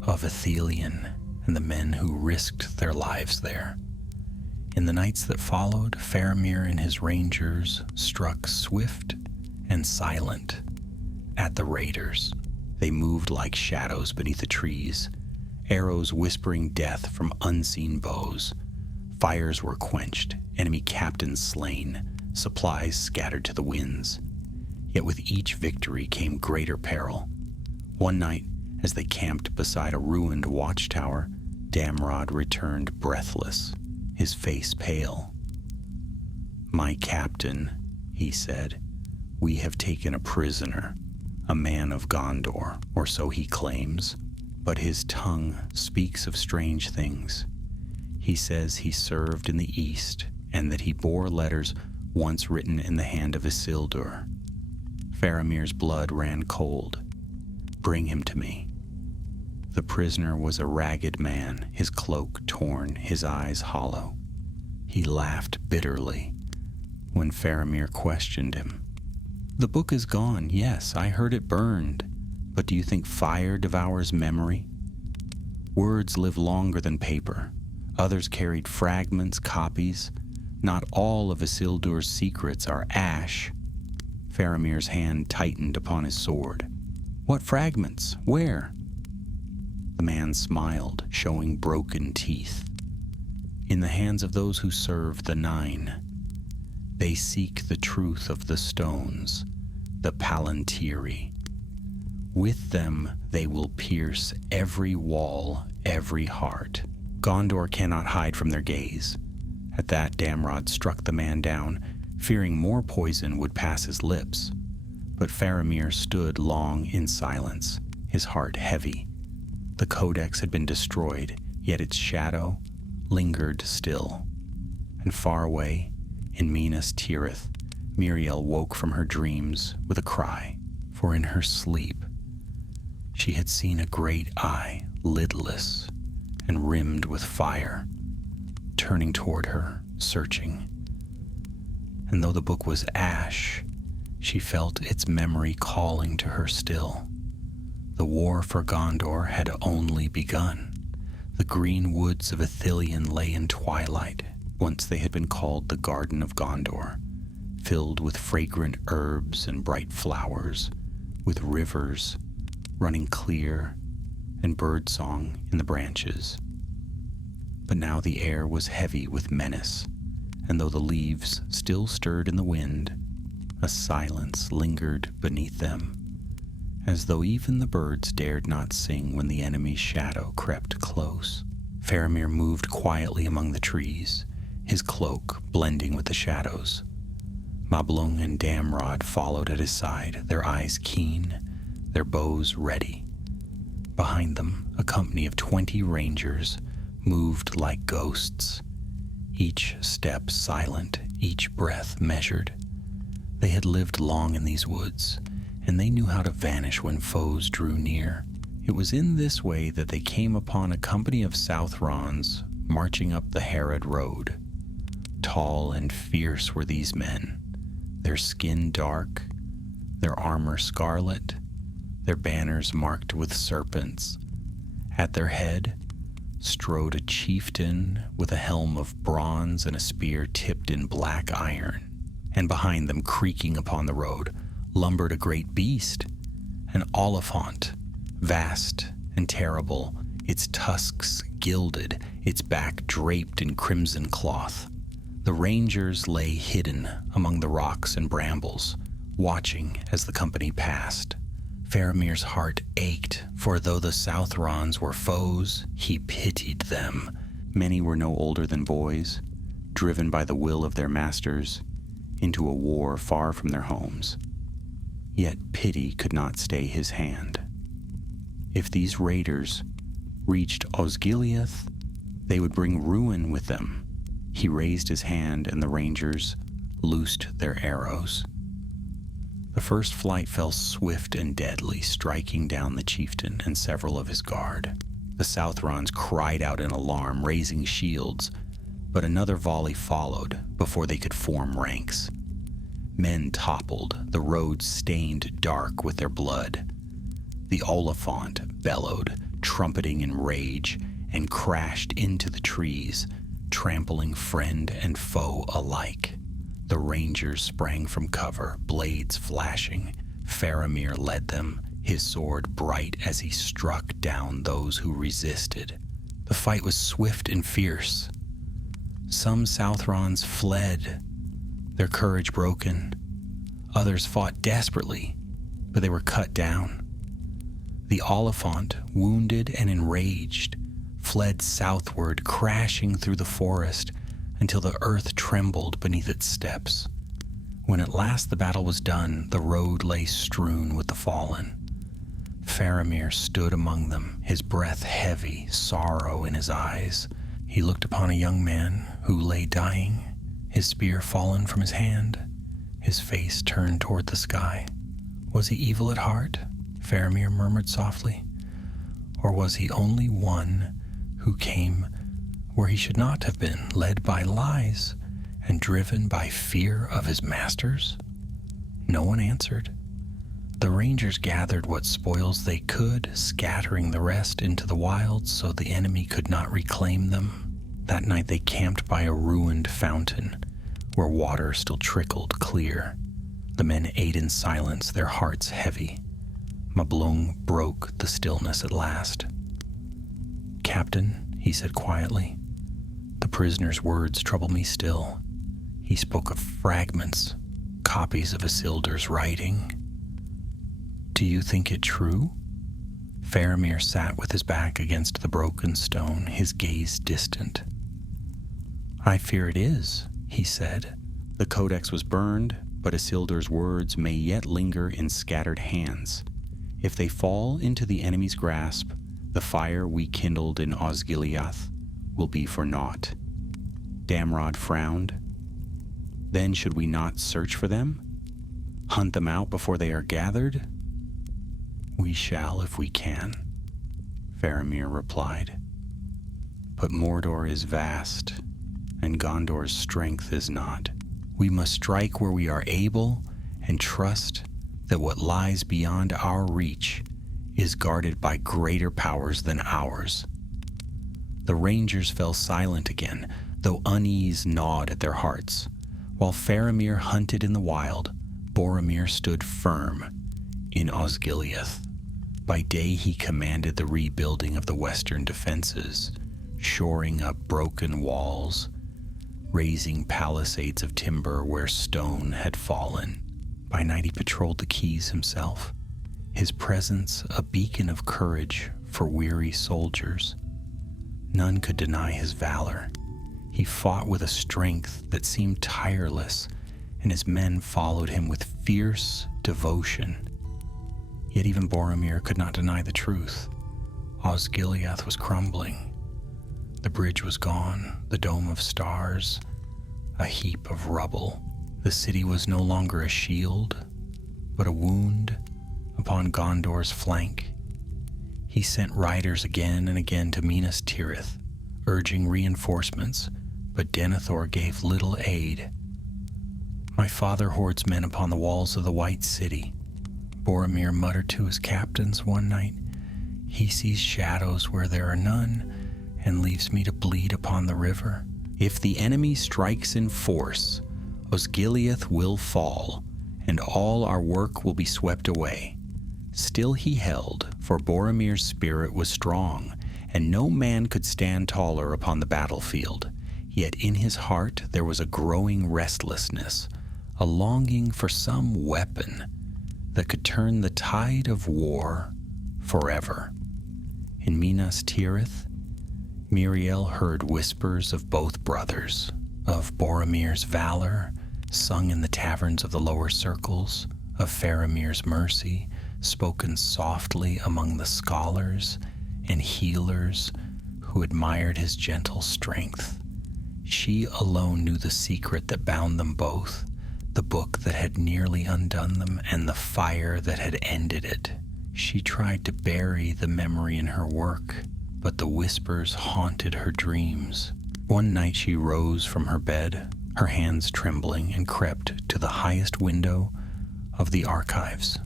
of Ithilien and the men who risked their lives there. In the nights that followed, Faramir and his rangers struck swift and silent at the raiders. They moved like shadows beneath the trees, arrows whispering death from unseen bows. Fires were quenched, enemy captains slain, supplies scattered to the winds. Yet with each victory came greater peril. One night, as they camped beside a ruined watchtower, Damrod returned breathless, his face pale. "My captain," he said, "we have taken a prisoner, a man of Gondor, or so he claims, but his tongue speaks of strange things. He says he served in the east, and that he bore letters once written in the hand of Isildur." Faramir's blood ran cold. "Bring him to me." The prisoner was a ragged man, his cloak torn, his eyes hollow. He laughed bitterly when Faramir questioned him. "The book is gone, yes, I heard it burned, but do you think fire devours memory? Words live longer than paper. Others carried fragments, copies. Not all of Isildur's secrets are ash." Faramir's hand tightened upon his sword. "What fragments? Where?" The man smiled, showing broken teeth. "In the hands of those who serve the Nine. They seek the truth of the stones, the Palantiri. With them they will pierce every wall, every heart. Gondor cannot hide from their gaze." At that, Damrod struck the man down, fearing more poison would pass his lips. But Faramir stood long in silence, his heart heavy. The codex had been destroyed, yet its shadow lingered still. And far away, in Minas Tirith, Miriel woke from her dreams with a cry, for in her sleep she had seen a great eye, lidless and rimmed with fire, turning toward her, searching. And though the book was ash, she felt its memory calling to her still. The war for Gondor had only begun. The green woods of Ithilien lay in twilight. Once they had been called the Garden of Gondor, filled with fragrant herbs and bright flowers, with rivers running clear and birdsong in the branches. But now the air was heavy with menace, and though the leaves still stirred in the wind, a silence lingered beneath them, as though even the birds dared not sing when the enemy's shadow crept close. Faramir moved quietly among the trees, his cloak blending with the shadows. Mablung and Damrod followed at his side, their eyes keen, their bows ready. Behind them, a company of 20 rangers moved like ghosts, each step silent, each breath measured. They had lived long in these woods, and they knew how to vanish when foes drew near. It was in this way that they came upon a company of Southrons marching up the Harad Road. Tall and fierce were these men, their skin dark, their armor scarlet, their banners marked with serpents. At their head strode a chieftain with a helm of bronze and a spear tipped in black iron. And behind them, creaking upon the road, lumbered a great beast, an oliphant, vast and terrible, its tusks gilded, its back draped in crimson cloth. The rangers lay hidden among the rocks and brambles, watching as the company passed. Faramir's heart ached, for though the Southrons were foes, he pitied them. Many were no older than boys, driven by the will of their masters into a war far from their homes. Yet pity could not stay his hand. If these raiders reached Osgiliath, they would bring ruin with them. He raised his hand and the rangers loosed their arrows. The first flight fell swift and deadly, striking down the chieftain and several of his guard. The Southrons cried out in alarm, raising shields, but another volley followed before they could form ranks. Men toppled, the roads stained dark with their blood. The Oliphant bellowed, trumpeting in rage, and crashed into the trees, trampling friend and foe alike. The rangers sprang from cover, blades flashing. Faramir led them, his sword bright as he struck down those who resisted. The fight was swift and fierce. Some Southrons fled, their courage broken. Others fought desperately, but they were cut down. The Oliphant, wounded and enraged, fled southward, crashing through the forest until the earth trembled beneath its steps. When at last the battle was done, the road lay strewn with the fallen. Faramir stood among them, his breath heavy, sorrow in his eyes. He looked upon a young man who lay dying, his spear fallen from his hand, his face turned toward the sky. Was he evil at heart? Faramir murmured softly. Or was he only one who came where he should not have been, led by lies and driven by fear of his masters? No one answered. The rangers gathered what spoils they could, scattering the rest into the wilds so the enemy could not reclaim them. That night they camped by a ruined fountain, where water still trickled clear. The men ate in silence, their hearts heavy. Mablung broke the stillness at last. "Captain," he said quietly, "the prisoner's words trouble me still. He spoke of fragments, copies of Isildur's writing. Do you think it true?" Faramir sat with his back against the broken stone, his gaze distant. "I fear it is," he said. "The codex was burned, but Isildur's words may yet linger in scattered hands. If they fall into the enemy's grasp, the fire we kindled in Osgiliath will be for naught." Damrod frowned. "Then should we not search for them? Hunt them out before they are gathered?" "We shall if we can," Faramir replied. "But Mordor is vast, and Gondor's strength is not. We must strike where we are able and trust that what lies beyond our reach is guarded by greater powers than ours." The rangers fell silent again, though unease gnawed at their hearts. While Faramir hunted in the wild, Boromir stood firm in Osgiliath. By day he commanded the rebuilding of the western defenses, shoring up broken walls, raising palisades of timber where stone had fallen. By night he patrolled the quays himself, his presence a beacon of courage for weary soldiers. None could deny his valor. He fought with a strength that seemed tireless, and his men followed him with fierce devotion. Yet even Boromir could not deny the truth. Osgiliath was crumbling. The bridge was gone, the dome of stars, a heap of rubble. The city was no longer a shield, but a wound upon Gondor's flank. He sent riders again and again to Minas Tirith, urging reinforcements, but Denethor gave little aid. "My father hoards men upon the walls of the White City," Boromir muttered to his captains one night. "He sees shadows where there are none, and leaves me to bleed upon the river. If the enemy strikes in force, Osgiliath will fall, and all our work will be swept away." Still he held, for Boromir's spirit was strong, and no man could stand taller upon the battlefield. Yet in his heart there was a growing restlessness, a longing for some weapon that could turn the tide of war forever. In Minas Tirith, Miriel heard whispers of both brothers, of Boromir's valor, sung in the taverns of the lower circles, of Faramir's mercy spoken softly among the scholars and healers who admired his gentle strength. She alone knew the secret that bound them both, the book that had nearly undone them and the fire that had ended it. She tried to bury the memory in her work, but the whispers haunted her dreams. One night she rose from her bed, her hands trembling, and crept to the highest window of the archives.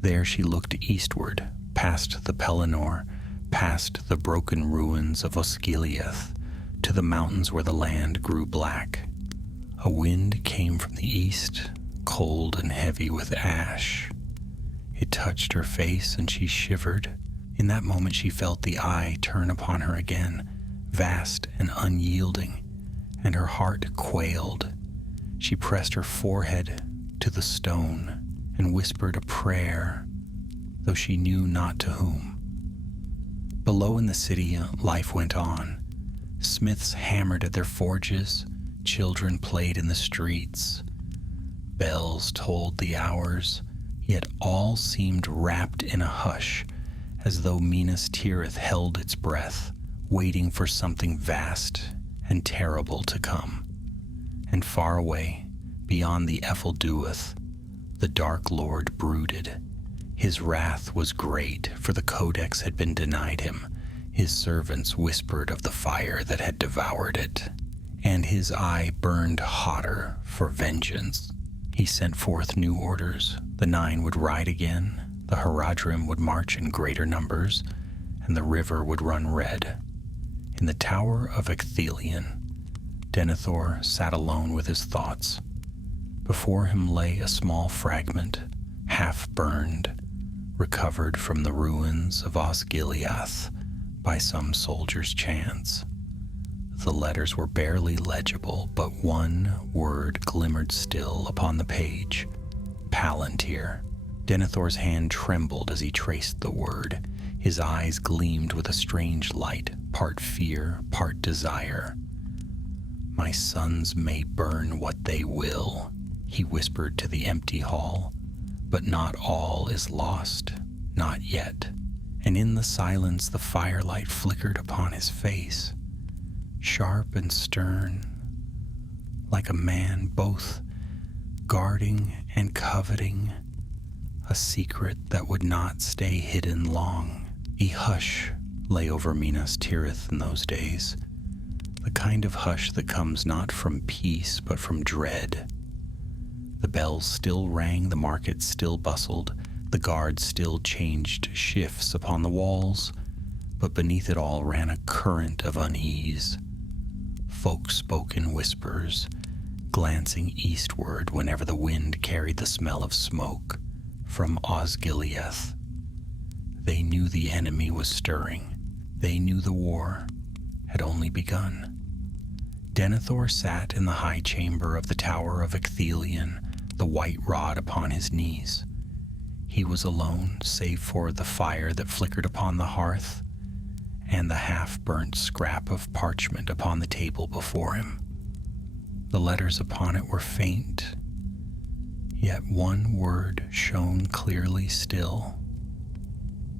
There she looked eastward, past the Pelennor, past the broken ruins of Osgiliath, to the mountains where the land grew black. A wind came from the east, cold and heavy with ash. It touched her face and she shivered. In that moment she felt the eye turn upon her again, vast and unyielding, and her heart quailed. She pressed her forehead to the stone and whispered a prayer, though she knew not to whom. Below in the city, life went on. Smiths hammered at their forges, children played in the streets, bells tolled the hours, yet all seemed wrapped in a hush, as though Minas Tirith held its breath, waiting for something vast and terrible to come. And far away, beyond the Efelduath, the Dark Lord brooded. His wrath was great, for the Codex had been denied him. His servants whispered of the fire that had devoured it, and his eye burned hotter for vengeance. He sent forth new orders. The Nine would ride again, the Haradrim would march in greater numbers, and the river would run red. In the Tower of Icthelion, Denethor sat alone with his thoughts. Before him lay a small fragment, half-burned, recovered from the ruins of Osgiliath by some soldier's chance. The letters were barely legible, but one word glimmered still upon the page: Palantir. Denethor's hand trembled as he traced the word. His eyes gleamed with a strange light, part fear, part desire. "My sons may burn what they will," he whispered to the empty hall, "but not all is lost, not yet." And in the silence the firelight flickered upon his face, sharp and stern, like a man both guarding and coveting a secret that would not stay hidden long. A hush lay over Minas Tirith in those days, the kind of hush that comes not from peace but from dread. The bells still rang, the market still bustled, the guards still changed shifts upon the walls, but beneath it all ran a current of unease. Folk spoke in whispers, glancing eastward whenever the wind carried the smell of smoke from Osgiliath. They knew the enemy was stirring. They knew the war had only begun. Denethor sat in the high chamber of the Tower of Icthelion, the white rod upon his knees. He was alone, save for the fire that flickered upon the hearth and the half-burnt scrap of parchment upon the table before him. The letters upon it were faint, yet one word shone clearly still: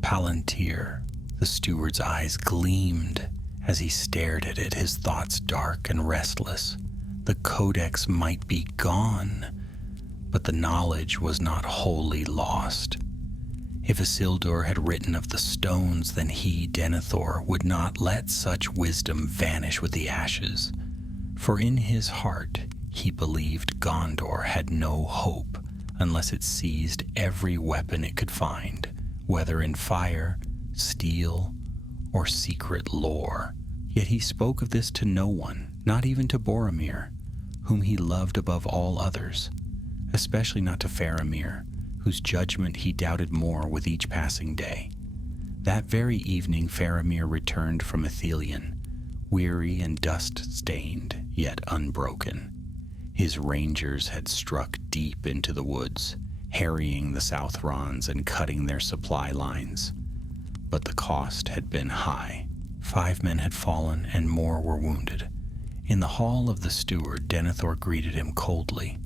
Palantir. The steward's eyes gleamed as he stared at it, his thoughts dark and restless. The Codex might be gone, but the knowledge was not wholly lost. If Isildur had written of the stones, then he, Denethor, would not let such wisdom vanish with the ashes. For in his heart he believed Gondor had no hope unless it seized every weapon it could find, whether in fire, steel, or secret lore. Yet he spoke of this to no one, not even to Boromir, whom he loved above all others, especially not to Faramir, whose judgment he doubted more with each passing day. That very evening Faramir returned from Ithilien, weary and dust-stained, yet unbroken. His rangers had struck deep into the woods, harrying the Southrons and cutting their supply lines. But the cost had been high. 5 men had fallen and more were wounded. In the hall of the steward, Denethor greeted him coldly.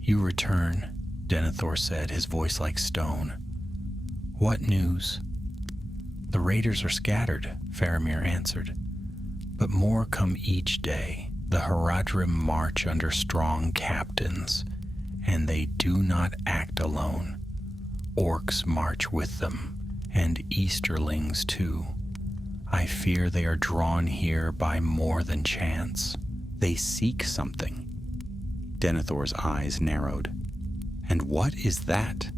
"You return, Denethor said, his voice like stone. What news? The raiders are scattered, Faramir answered. But more come each day. The Haradrim march under strong captains, and they do not act alone. Orcs march with them, and Easterlings too. I fear they are drawn here by more than chance. They seek something. Denethor's eyes narrowed. And what is that?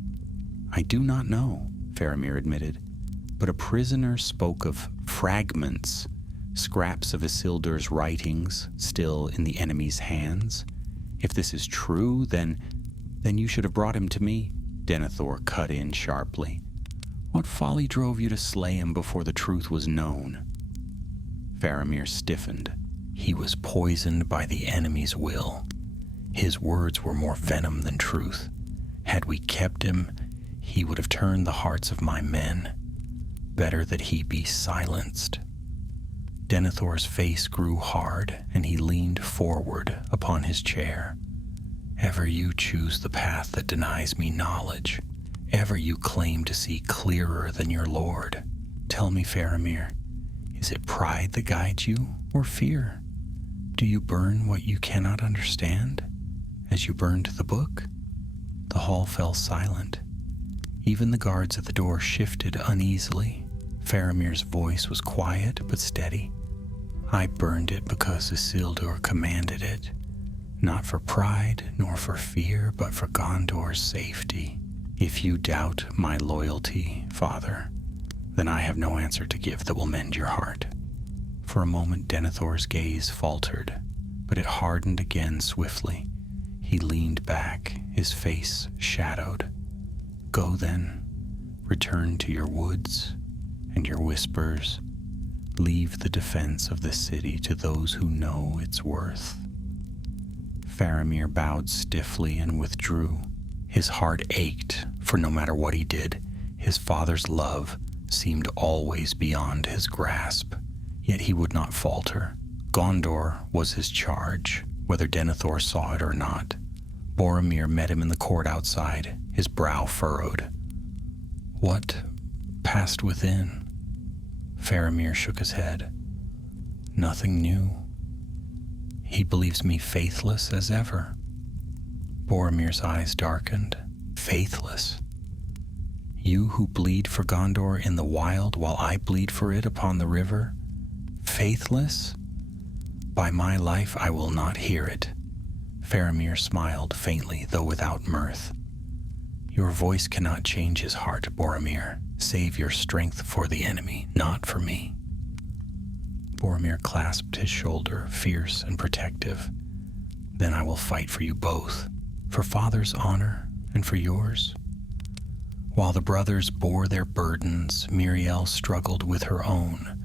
I do not know, Faramir admitted, but a prisoner spoke of fragments, scraps of Isildur's writings still in the enemy's hands. If this is true, then you should have brought him to me, Denethor cut in sharply. What folly drove you to slay him before the truth was known? Faramir stiffened. He was poisoned by the enemy's will. His words were more venom than truth. Had we kept him, he would have turned the hearts of my men. Better that he be silenced. Denethor's face grew hard, and he leaned forward upon his chair. Ever you choose the path that denies me knowledge. Ever you claim to see clearer than your lord. Tell me, Faramir, is it pride that guides you, or fear? Do you burn what you cannot understand, as you burned the book? The hall fell silent. Even the guards at the door shifted uneasily. Faramir's voice was quiet but steady. I burned it because Isildur commanded it, not for pride nor for fear, but for Gondor's safety. If you doubt my loyalty, Father, then I have no answer to give that will mend your heart. For a moment Denethor's gaze faltered, but it hardened again swiftly. He leaned back, his face shadowed. Go then, return to your woods and your whispers. Leave the defense of the city to those who know its worth. Faramir bowed stiffly and withdrew. His heart ached, for no matter what he did, his father's love seemed always beyond his grasp. Yet he would not falter. Gondor was his charge, whether Denethor saw it or not. Boromir met him in the court outside, his brow furrowed. What passed within? Faramir shook his head. Nothing new. He believes me faithless as ever. Boromir's eyes darkened. Faithless? You who bleed for Gondor in the wild while I bleed for it upon the river? Faithless? By my life I will not hear it. Faramir smiled faintly, though without mirth. Your voice cannot change his heart, Boromir. Save your strength for the enemy, not for me. Boromir clasped his shoulder, fierce and protective. Then I will fight for you both, for father's honor and for yours. While the brothers bore their burdens, Miriel struggled with her own.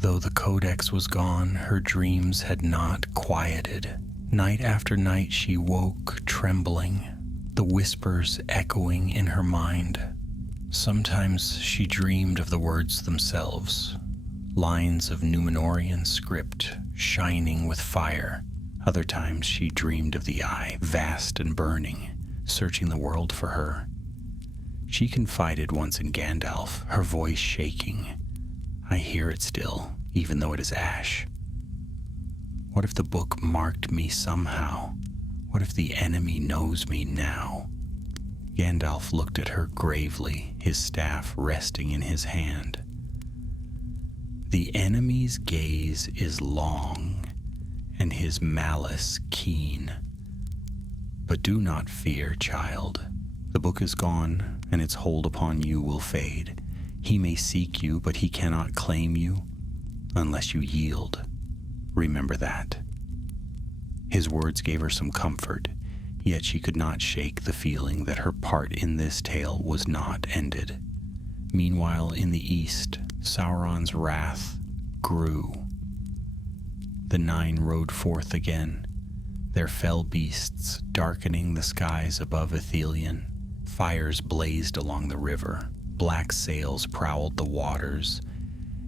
Though the codex was gone, her dreams had not quieted. Night after night she woke trembling, the whispers echoing in her mind. Sometimes she dreamed of the words themselves, lines of Númenórean script shining with fire. Other times she dreamed of the eye, vast and burning, searching the world for her. She confided once in Gandalf, her voice shaking. I hear it still, even though it is ash. What if the book marked me somehow? What if the enemy knows me now? Gandalf looked at her gravely, his staff resting in his hand. The enemy's gaze is long, and his malice keen. But do not fear, child. The book is gone, and its hold upon you will fade. He may seek you, but he cannot claim you unless you yield. Remember that. His words gave her some comfort, yet she could not shake the feeling that her part in this tale was not ended. Meanwhile, in the east, Sauron's wrath grew. The Nine rode forth again, their fell beasts darkening the skies above Ithilien. Fires blazed along the river, black sails prowled the waters,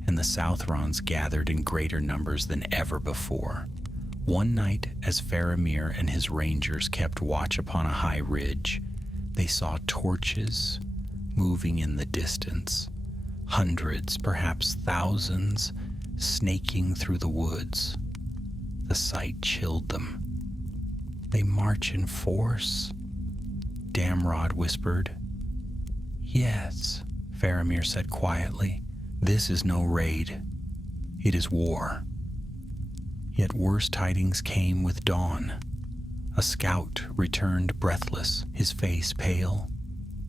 and the Southrons gathered in greater numbers than ever before. One night, as Faramir and his rangers kept watch upon a high ridge, They saw torches moving in the distance, hundreds, perhaps thousands, snaking through the woods. The sight chilled them. "They march in force?" Damrod whispered. "Yes," Faramir said quietly. "This is no raid. It is war." Yet worse tidings came with dawn. A scout returned breathless, his face pale.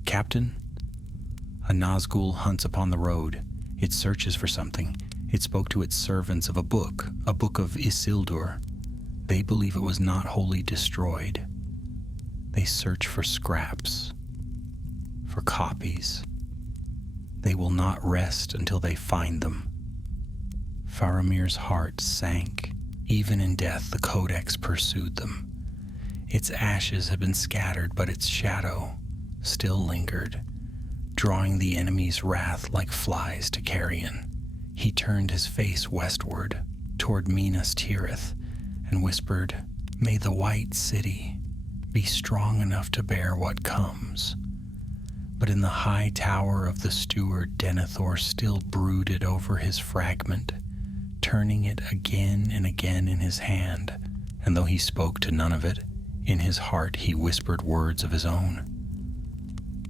"Captain, a Nazgul hunts upon the road. It searches for something. It spoke to its servants of a book of Isildur. They believe it was not wholly destroyed. They search for scraps, for copies. They will not rest until they find them." Faramir's heart sank. Even in death, the Codex pursued them. Its ashes had been scattered, but its shadow still lingered, drawing the enemy's wrath like flies to carrion. He turned his face westward, toward Minas Tirith, and whispered, "May the White City be strong enough to bear what comes." But in the high tower of the steward, Denethor still brooded over his fragment, turning it again and again in his hand, and though he spoke to none of it, in his heart he whispered words of his own.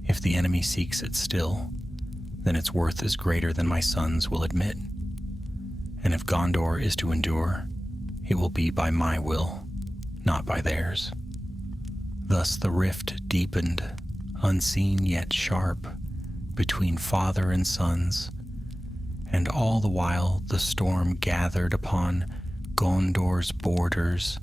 "If the enemy seeks it still, then its worth is greater than my sons will admit. And if Gondor is to endure, it will be by my will, not by theirs." Thus the rift deepened, unseen yet sharp, between father and sons, and all the while the storm gathered upon Gondor's borders,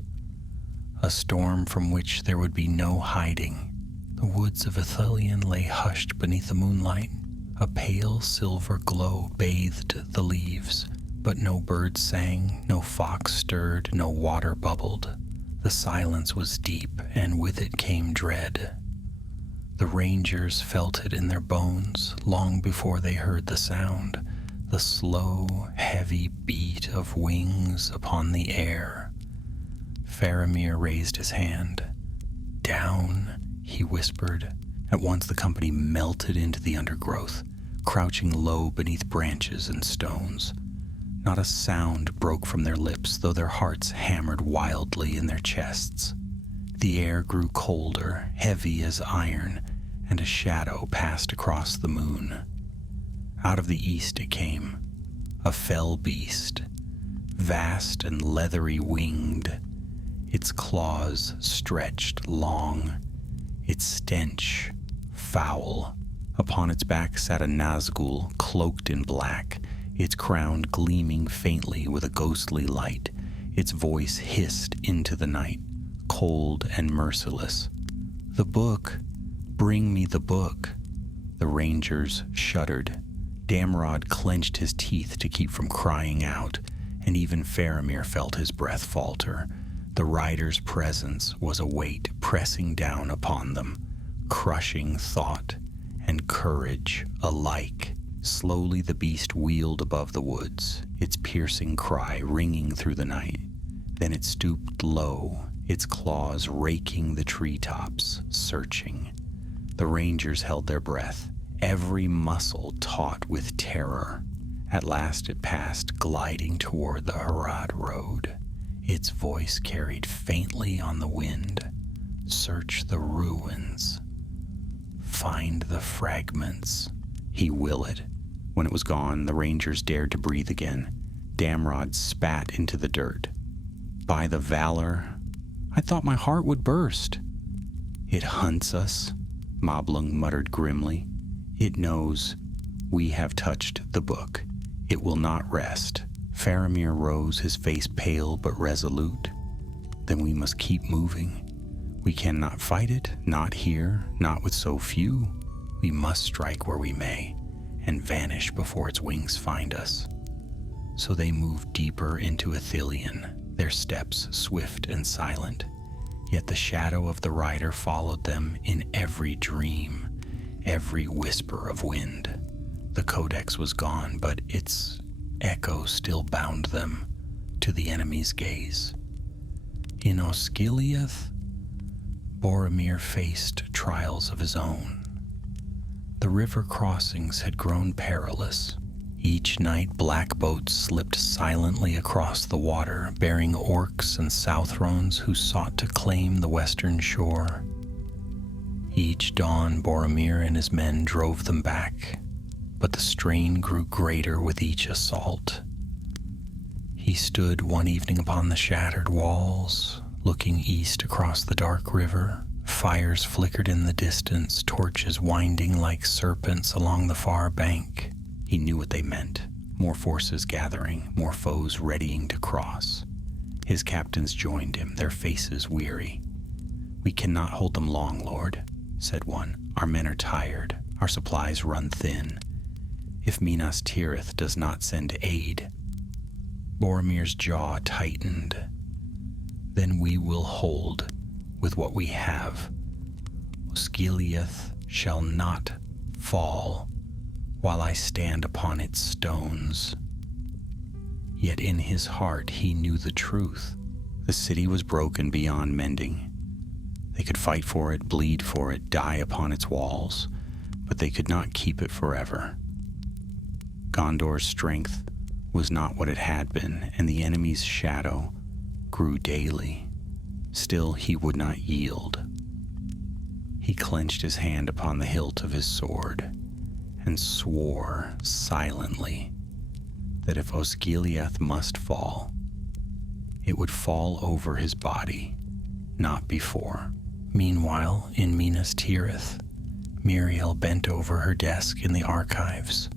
a storm from which there would be no hiding. The woods of Ithilien lay hushed beneath the moonlight. A pale silver glow bathed the leaves, but no bird sang, no fox stirred, no water bubbled. The silence was deep, and with it came dread. The rangers felt it in their bones long before they heard the sound, the slow, heavy beat of wings upon the air. Faramir raised his hand. "Down," he whispered. At once the company melted into the undergrowth, crouching low beneath branches and stones. Not a sound broke from their lips, though their hearts hammered wildly in their chests. The air grew colder, heavy as iron, and a shadow passed across the moon. Out of the east it came, a fell beast, vast and leathery winged, its claws stretched long, its stench foul. Upon its back sat a Nazgul, cloaked in black, its crown gleaming faintly with a ghostly light. Its voice hissed into the night, cold and merciless. "The book! Bring me the book!" The rangers shuddered. Damrod clenched his teeth to keep from crying out, and even Faramir felt his breath falter. The rider's presence was a weight pressing down upon them, crushing thought and courage alike. Slowly the beast wheeled above the woods, its piercing cry ringing through the night. Then it stooped low, its claws raking the treetops, searching. The rangers held their breath, every muscle taut with terror. At last it passed, gliding toward the Harad road. Its voice carried faintly on the wind. "Search the ruins. Find the fragments." He willed. When it was gone, the rangers dared to breathe again. Damrod spat into the dirt. "By the valor, I thought my heart would burst." "It hunts us," Moblung muttered grimly. "It knows we have touched the book. It will not rest." Faramir rose, his face pale but resolute. "Then we must keep moving. We cannot fight it, not here, not with so few. We must strike where we may, and vanish before its wings find us." So they moved deeper into Ithilien, their steps swift and silent. Yet the shadow of the rider followed them in every dream, every whisper of wind. The Codex was gone, but its echo still bound them to the enemy's gaze. "In Osgiliath, Boromir faced trials of his own. The river crossings had grown perilous. Each night black boats slipped silently across the water, bearing orcs and Southrons who sought to claim the western shore. Each dawn Boromir and his men drove them back, but the strain grew greater with each assault. He stood one evening upon the shattered walls, looking east across the dark river. Fires flickered in the distance, torches winding like serpents along the far bank. He knew what they meant. More forces gathering, more foes readying to cross. His captains joined him, their faces weary. "We cannot hold them long, Lord," said one. "Our men are tired. Our supplies run thin. If Minas Tirith does not send aid..." Boromir's jaw tightened. "Then we will hold with what we have. Osgiliath shall not fall while I stand upon its stones." Yet in his heart he knew the truth. The city was broken beyond mending. They could fight for it, bleed for it, die upon its walls, but they could not keep it forever. Gondor's strength was not what it had been, and the enemy's shadow grew daily. Still he would not yield. He clenched his hand upon the hilt of his sword and swore silently that if Osgiliath must fall, it would fall over his body, not before. Meanwhile, in Minas Tirith, Miriel bent over her desk in the archives.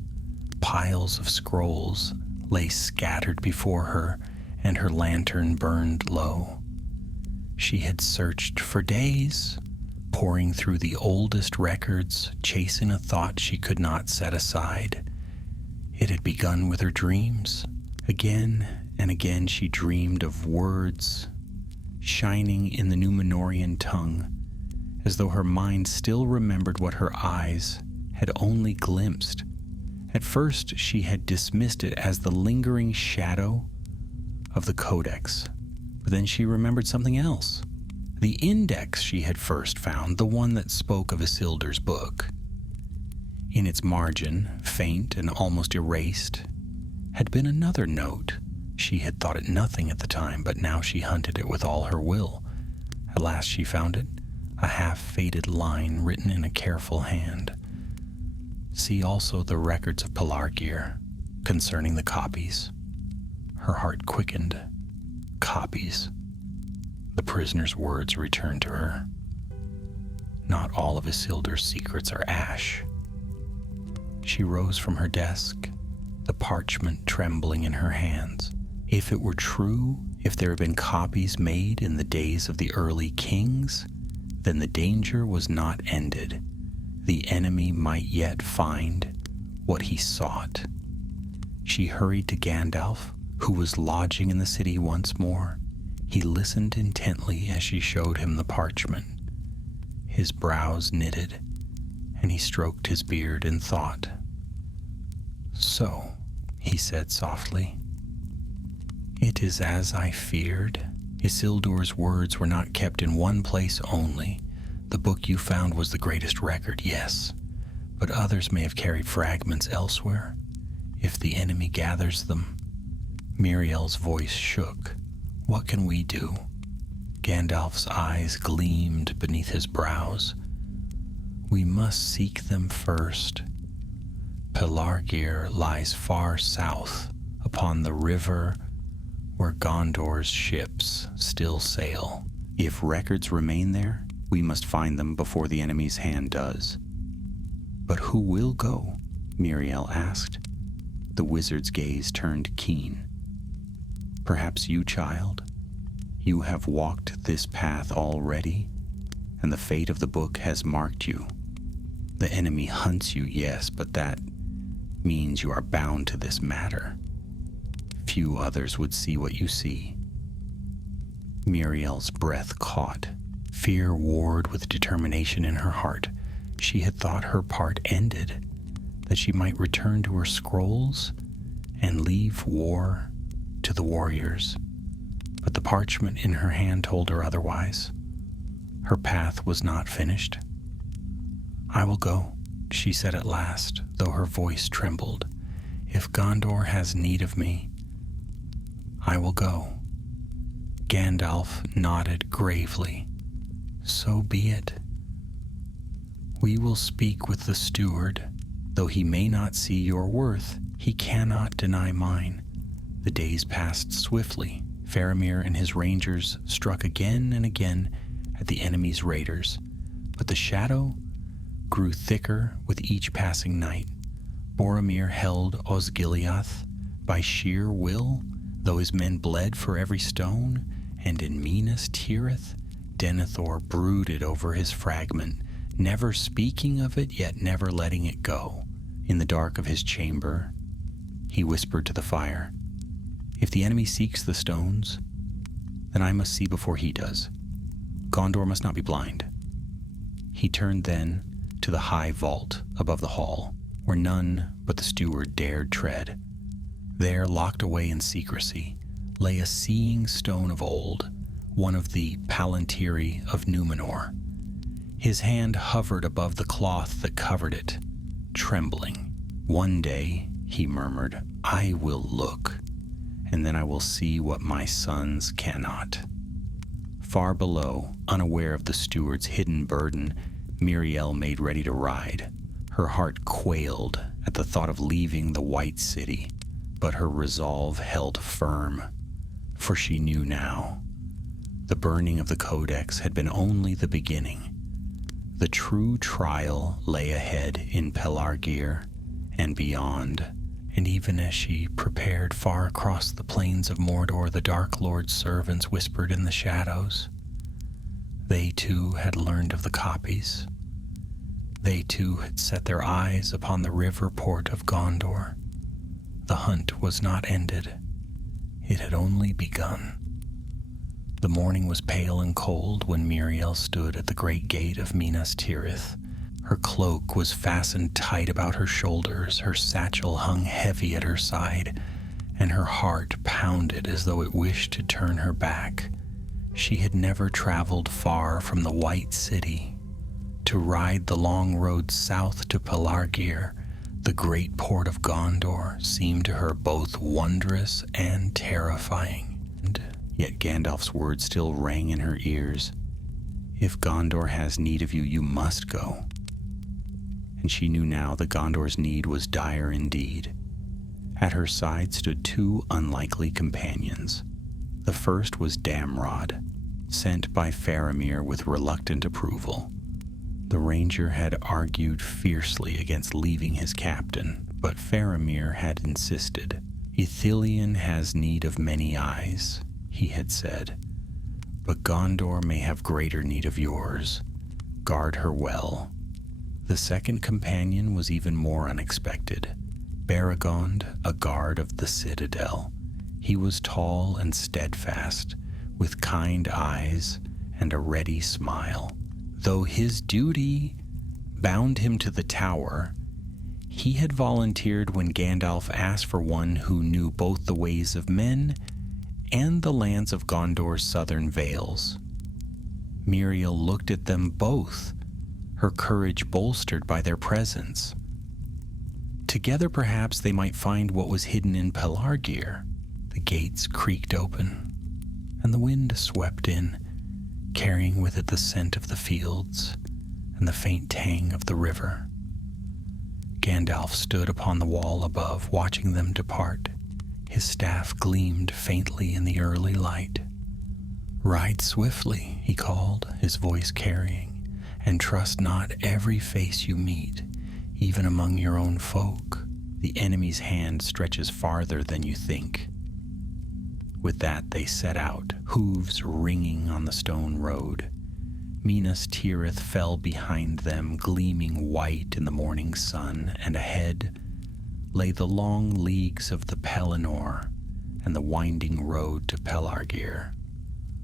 Piles of scrolls lay scattered before her, and her lantern burned low. She had searched for days, poring through the oldest records, chasing a thought she could not set aside. It had begun with her dreams. Again and again she dreamed of words shining in the Númenórean tongue, as though her mind still remembered what her eyes had only glimpsed. At first she had dismissed it as the lingering shadow of the Codex, but then she remembered something else. The index she had first found, the one that spoke of Isildur's book. In its margin, faint and almost erased, had been another note. She had thought it nothing at the time, but now she hunted it with all her will. At last she found it, a half-faded line written in a careful hand. "See also the records of Pelargir concerning the copies." Her heart quickened. Copies. The prisoner's words returned to her. Not all of Isildur's secrets are ash. She rose from her desk, the parchment trembling in her hands. If it were true, if there had been copies made in the days of the early kings, then the danger was not ended. The enemy might yet find what he sought. She hurried to Gandalf, who was lodging in the city once more. He listened intently as she showed him the parchment. His brows knitted, and he stroked his beard in thought. "So," he said softly, "it is as I feared. Isildur's words were not kept in one place only. The book you found was the greatest record, yes, but others may have carried fragments elsewhere. If the enemy gathers them..." Miriel's voice shook. "What can we do?" Gandalf's eyes gleamed beneath his brows. "We must seek them first. Pelargir lies far south upon the river where Gondor's ships still sail. If records remain there, we must find them before the enemy's hand does." "But who will go?" Miriel asked. The wizard's gaze turned keen. "Perhaps you, child. You have walked this path already, and the fate of the book has marked you. The enemy hunts you, yes, but that means you are bound to this matter. Few others would see what you see." Miriel's breath caught. Fear warred with determination in her heart. She had thought her part ended, that she might return to her scrolls and leave war to the warriors. But the parchment in her hand told her otherwise. Her path was not finished. "I will go," she said at last, though her voice trembled. "If Gondor has need of me, I will go." Gandalf nodded gravely. "So be it. We will speak with the steward. Though he may not see your worth, he cannot deny mine." The days passed swiftly. Faramir and his rangers struck again and again at the enemy's raiders, but the shadow grew thicker with each passing night. Boromir held Osgiliath by sheer will, though his men bled for every stone, and in Minas Tirith, Denethor brooded over his fragment, never speaking of it, yet never letting it go. In the dark of his chamber, he whispered to the fire, "If the enemy seeks the stones, then I must see before he does. Gondor must not be blind." He turned then to the high vault above the hall, where none but the steward dared tread. There, locked away in secrecy, lay a seeing stone of old, one of the Palantiri of Númenor. His hand hovered above the cloth that covered it, trembling. "One day," he murmured, "I will look, and then I will see what my sons cannot." Far below, unaware of the steward's hidden burden, Miriel made ready to ride. Her heart quailed at the thought of leaving the White City, but her resolve held firm, for she knew now. The burning of the Codex had been only the beginning. The true trial lay ahead in Pelargir and beyond, and even as she prepared far across the plains of Mordor, the Dark Lord's servants whispered in the shadows. They too had learned of the copies. They too had set their eyes upon the river port of Gondor. The hunt was not ended. It had only begun. The morning was pale and cold when Miriel stood at the great gate of Minas Tirith. Her cloak was fastened tight about her shoulders, her satchel hung heavy at her side, and her heart pounded as though it wished to turn her back. She had never traveled far from the White City. To ride the long road south to Pelargir, the great port of Gondor, seemed to her both wondrous and terrifying. Yet Gandalf's words still rang in her ears. "If Gondor has need of you, you must go." And she knew now that Gondor's need was dire indeed. At her side stood two unlikely companions. The first was Damrod, sent by Faramir with reluctant approval. The ranger had argued fiercely against leaving his captain, but Faramir had insisted. "Ithilien has need of many eyes," he had said, "but Gondor may have greater need of yours. Guard her well." The second companion was even more unexpected. Beregond, a guard of the citadel. He was tall and steadfast, with kind eyes and a ready smile. Though his duty bound him to the tower, he had volunteered when Gandalf asked for one who knew both the ways of men and the lands of Gondor's southern vales. Miriel looked at them both, her courage bolstered by their presence. Together perhaps they might find what was hidden in Pelargir. The gates creaked open, and the wind swept in, carrying with it the scent of the fields and the faint tang of the river. Gandalf stood upon the wall above, watching them depart. His staff gleamed faintly in the early light. "Ride swiftly," he called, his voice carrying, "and trust not every face you meet, even among your own folk. The enemy's hand stretches farther than you think." With that they set out, hooves ringing on the stone road. Minas Tirith fell behind them, gleaming white in the morning sun, and ahead lay the long leagues of the Pelennor and the winding road to Pelargir.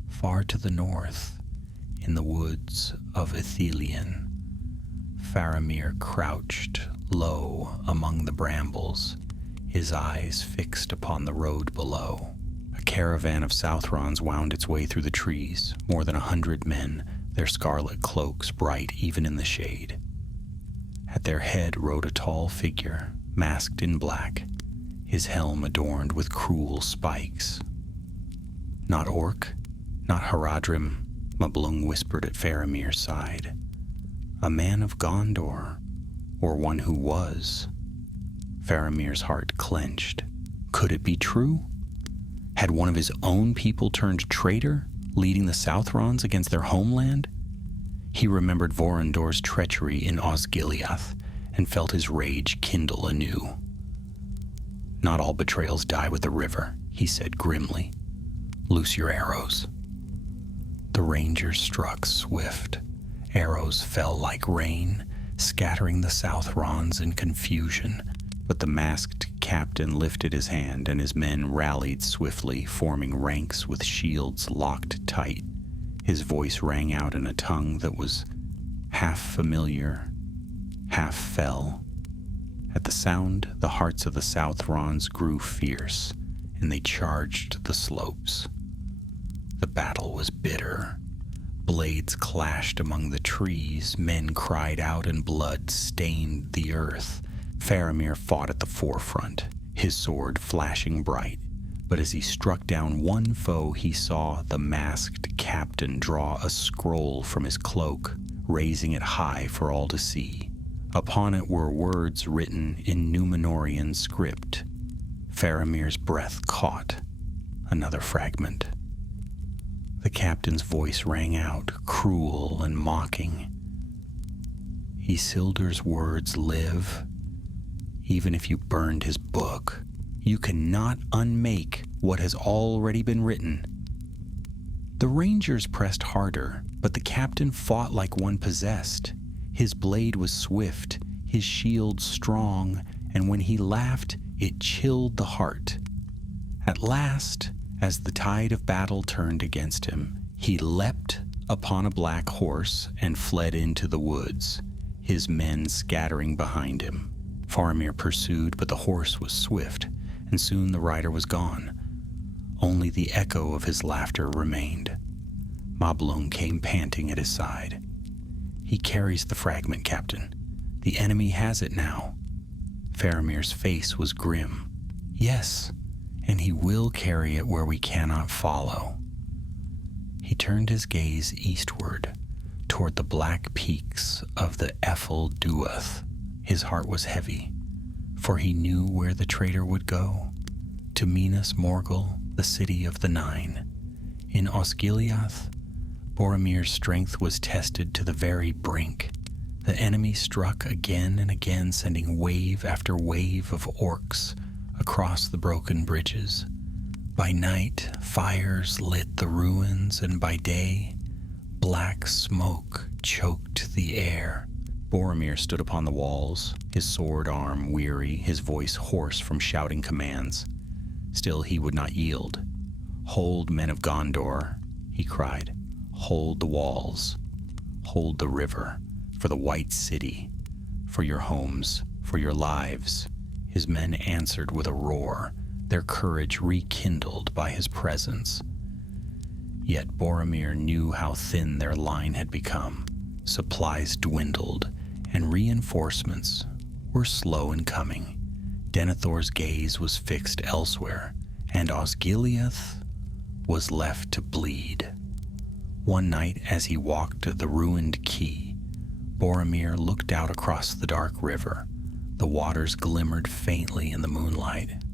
Far to the north, in the woods of Ithilien, Faramir crouched low among the brambles, his eyes fixed upon the road below. A caravan of Southrons wound its way through the trees, more than 100 men, their scarlet cloaks bright even in the shade. At their head rode a tall figure, masked in black, his helm adorned with cruel spikes. Not Orc, not Haradrim, Mablung whispered at Faramir's side. A man of Gondor, or one who was. Faramir's heart clenched. Could it be true? Had one of his own people turned traitor, leading the Southrons against their homeland? He remembered Vorondor's treachery in Osgiliath and felt his rage kindle anew. Not all betrayals die with the river, he said grimly. Loose your arrows. The rangers struck swift. Arrows fell like rain, scattering the Southrons in confusion. But the masked captain lifted his hand, and his men rallied swiftly, forming ranks with shields locked tight. His voice rang out in a tongue that was half familiar, half fell. At the sound, the hearts of the Southrons grew fierce, and they charged the slopes. The battle was bitter. Blades clashed among the trees, men cried out, and blood stained the earth. Faramir fought at the forefront, his sword flashing bright. But as he struck down one foe, he saw the masked captain draw a scroll from his cloak, raising it high for all to see. Upon it were words written in Númenórean script. Faramir's breath caught. Another fragment. The captain's voice rang out, cruel and mocking. Isildur's words live. Even if you burned his book, you cannot unmake what has already been written. The rangers pressed harder, but the captain fought like one possessed. His blade was swift, his shield strong, and when he laughed, it chilled the heart. At last, as the tide of battle turned against him, he leapt upon a black horse and fled into the woods, his men scattering behind him. Faramir pursued, but the horse was swift, and soon the rider was gone. Only the echo of his laughter remained. Mablung came panting at his side. He carries the fragment, Captain. The enemy has it now. Faramir's face was grim. Yes, and he will carry it where we cannot follow. He turned his gaze eastward, toward the black peaks of the Ephel Duath. His heart was heavy, for he knew where the traitor would go, to Minas Morgul, the city of the Nine. In Osgiliath, Boromir's strength was tested to the very brink. The enemy struck again and again, sending wave after wave of orcs across the broken bridges. By night, fires lit the ruins, and by day, black smoke choked the air. Boromir stood upon the walls, his sword arm weary, his voice hoarse from shouting commands. Still he would not yield. "Hold, men of Gondor," he cried. "Hold the walls. Hold the river, for the White City, for your homes, for your lives." His men answered with a roar, their courage rekindled by his presence. Yet Boromir knew how thin their line had become. Supplies dwindled, and reinforcements were slow in coming. Denethor's gaze was fixed elsewhere, and Osgiliath was left to bleed. One night, as he walked the ruined quay, Boromir looked out across the dark river. The waters glimmered faintly in the moonlight,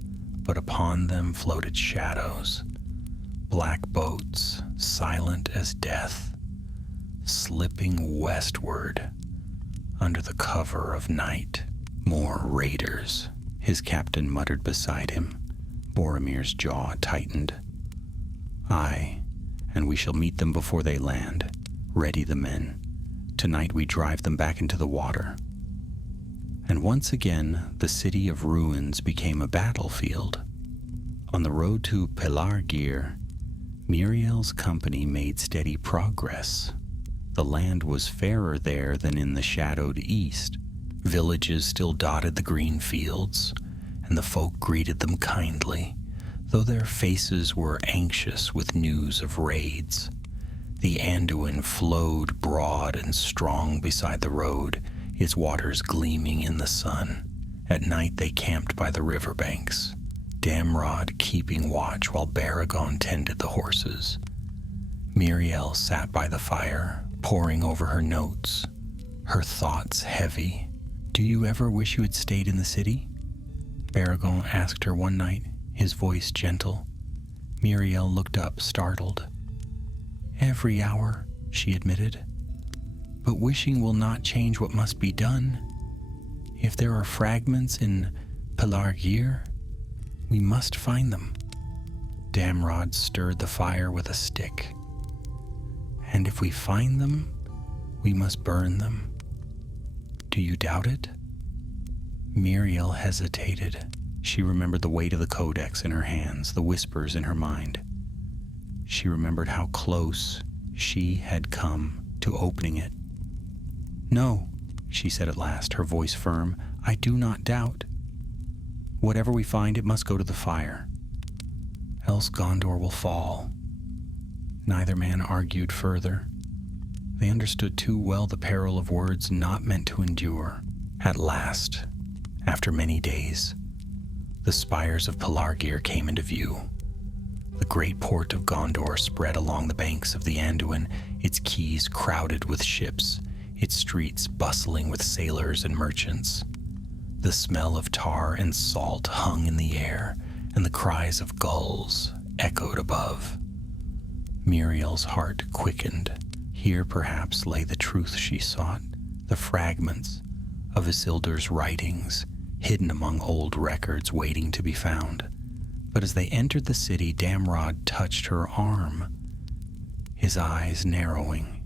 but upon them floated shadows, black boats, silent as death, slipping westward under the cover of night. "More raiders," his captain muttered beside him. Boromir's jaw tightened. "Aye, and we shall meet them before they land. Ready the men. Tonight we drive them back into the water." And once again, the city of ruins became a battlefield. On the road to Pelargir, Muriel's company made steady progress. The land was fairer there than in the shadowed east. Villages still dotted the green fields, and the folk greeted them kindly, though their faces were anxious with news of raids. The Anduin flowed broad and strong beside the road, its waters gleaming in the sun. At night they camped by the river banks, Damrod keeping watch while Baragon tended the horses. Miriel sat by the fire, poring over her notes, her thoughts heavy. "Do you ever wish you had stayed in the city?" Baragon asked her one night, his voice gentle. Miriel looked up, startled. "Every hour," she admitted. "But wishing will not change what must be done. If there are fragments in Pelargir, we must find them." Damrod stirred the fire with a stick. "And if we find them, we must burn them. Do you doubt it?" Miriel hesitated. She remembered the weight of the codex in her hands, the whispers in her mind. She remembered how close she had come to opening it. "No," she said at last, her voice firm, "I do not doubt. Whatever we find, it must go to the fire. Else Gondor will fall." Neither man argued further. They understood too well the peril of words not meant to endure. At last, after many days, the spires of Pelargir came into view. The great port of Gondor spread along the banks of the Anduin, its quays crowded with ships, its streets bustling with sailors and merchants. The smell of tar and salt hung in the air, and the cries of gulls echoed above. Miriel's heart quickened. Here perhaps lay the truth she sought, the fragments of Isildur's writings, hidden among old records waiting to be found. But as they entered the city, Damrod touched her arm, his eyes narrowing.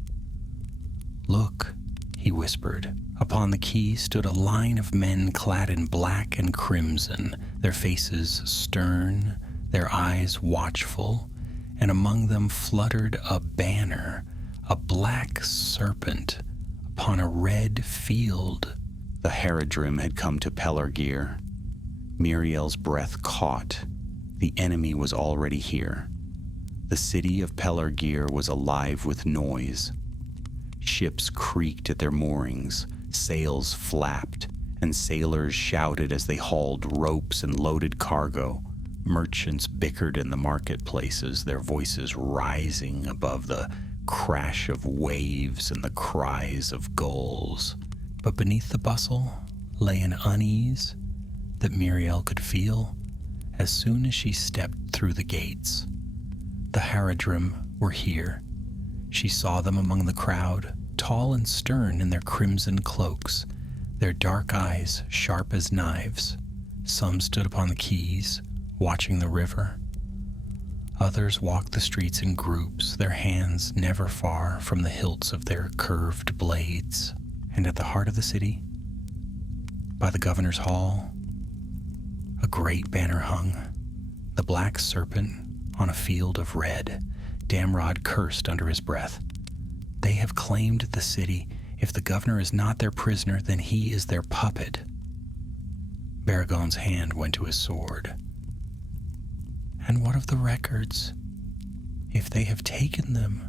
"Look," he whispered. Upon the quay stood a line of men clad in black and crimson, their faces stern, their eyes watchful, and among them fluttered a banner, a black serpent upon a red field. The Haradrim had come to Pelargir. Miriel's breath caught. The enemy was already here. The city of Pelargir was alive with noise. Ships creaked at their moorings, sails flapped, and sailors shouted as they hauled ropes and loaded cargo. Merchants bickered in the marketplaces, their voices rising above the crash of waves and the cries of gulls. But beneath the bustle lay an unease that Miriel could feel as soon as she stepped through the gates. The Haradrim were here. She saw them among the crowd, tall and stern in their crimson cloaks, their dark eyes sharp as knives. Some stood upon the quays, watching the river. Others walked the streets in groups, their hands never far from the hilts of their curved blades. And at the heart of the city, by the governor's hall, a great banner hung, the black serpent on a field of red. Damrod cursed under his breath. "They have claimed the city. If the governor is not their prisoner, then he is their puppet." Baragon's hand went to his sword. "And what of the records? If they have taken them,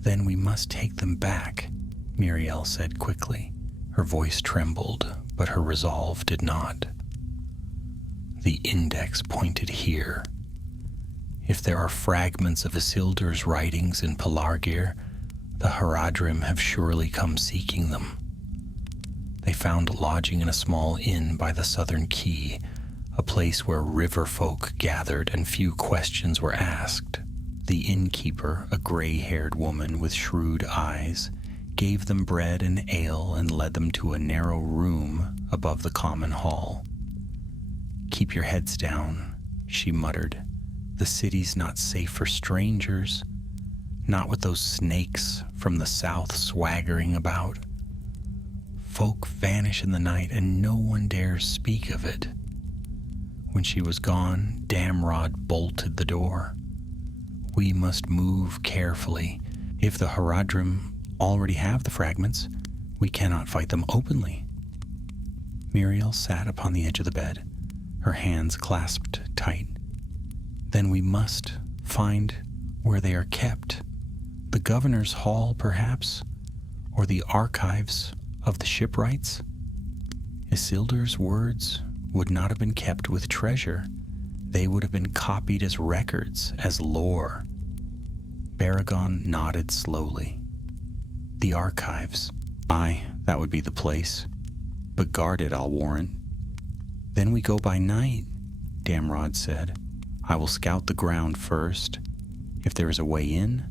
then we must take them back," Miriel said quickly. Her voice trembled, but her resolve did not. The index pointed here. If there are fragments of Isildur's writings in Pelargir, the Haradrim have surely come seeking them. They found lodging in a small inn by the southern quay, a place where river folk gathered and few questions were asked. The innkeeper, a gray-haired woman with shrewd eyes, gave them bread and ale and led them to a narrow room above the common hall. "Keep your heads down," she muttered. "The city's not safe for strangers, not with those snakes from the south swaggering about. Folk vanish in the night and no one dares speak of it." When she was gone, Damrod bolted the door. "We must move carefully. If the Haradrim already have the fragments, we cannot fight them openly." Miriel sat upon the edge of the bed, her hands clasped tight. "Then we must find where they are kept," The governor's hall, perhaps, or the archives of the shipwrights? Isildur's words would not have been kept with treasure. They would have been copied as records, as lore. Baragon nodded slowly. The archives. Aye, that would be the place. But guarded, I'll warrant. Then we go by night, Damrod said. I will scout the ground first. If there is a way in,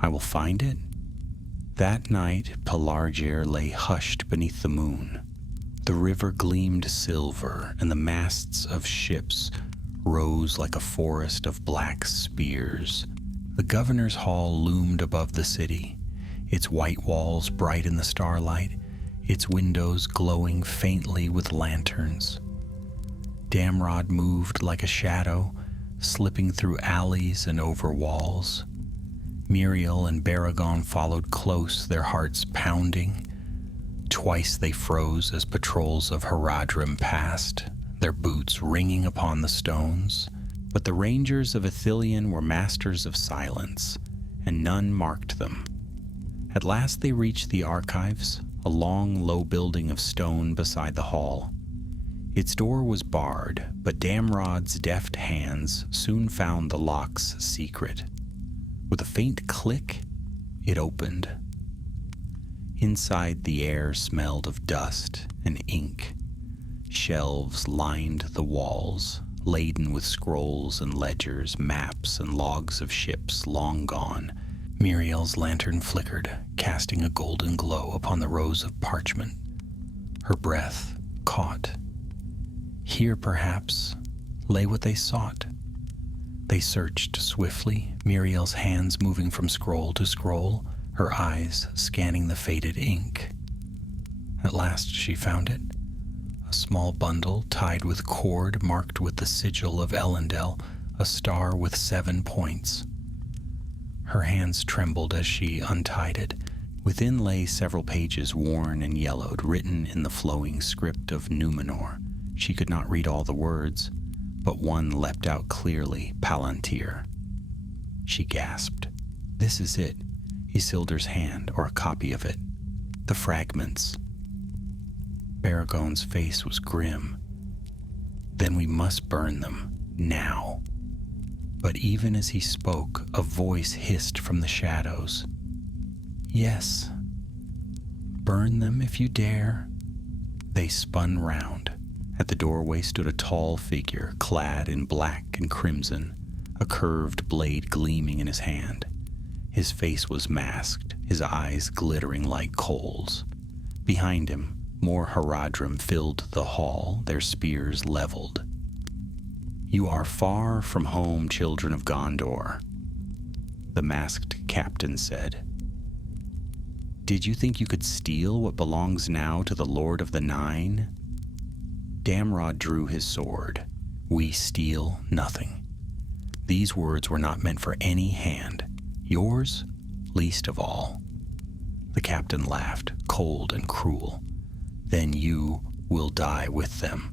I will find it. That night, Pelargir lay hushed beneath the moon. The river gleamed silver, and the masts of ships rose like a forest of black spears. The governor's hall loomed above the city, its white walls bright in the starlight, its windows glowing faintly with lanterns. Damrod moved like a shadow, slipping through alleys and over walls. Muriel and Baragon followed close, their hearts pounding. Twice they froze as patrols of Haradrim passed, their boots ringing upon the stones. But the rangers of Ithilien were masters of silence, and none marked them. At last they reached the archives, a long, low building of stone beside the hall. Its door was barred, but Damrod's deft hands soon found the lock's secret. With a faint click, it opened. Inside, the air smelled of dust and ink. Shelves lined the walls, laden with scrolls and ledgers, maps and logs of ships long gone. Muriel's lantern flickered, casting a golden glow upon the rows of parchment. Her breath caught. Here, perhaps, lay what they sought. They searched swiftly, Muriel's hands moving from scroll to scroll, her eyes scanning the faded ink. At last she found it. A small bundle tied with cord marked with the sigil of Elendel, a star with 7 points. Her hands trembled as she untied it. Within lay several pages worn and yellowed, written in the flowing script of Numenor. She could not read all the words, but one leapt out clearly, Palantir. She gasped. This is it, Isildur's hand, or a copy of it. The fragments. Baragon's face was grim. Then we must burn them, now. But even as he spoke, a voice hissed from the shadows. Yes. Burn them if you dare. They spun round. At the doorway stood a tall figure, clad in black and crimson, a curved blade gleaming in his hand. His face was masked, his eyes glittering like coals. Behind him, more Haradrim filled the hall, their spears leveled. You are far from home, children of Gondor, the masked captain said. Did you think you could steal what belongs now to the Lord of the Nine? Damrod drew his sword. We steal nothing. These words were not meant for any hand, yours least of all. The captain laughed, cold and cruel. Then you will die with them.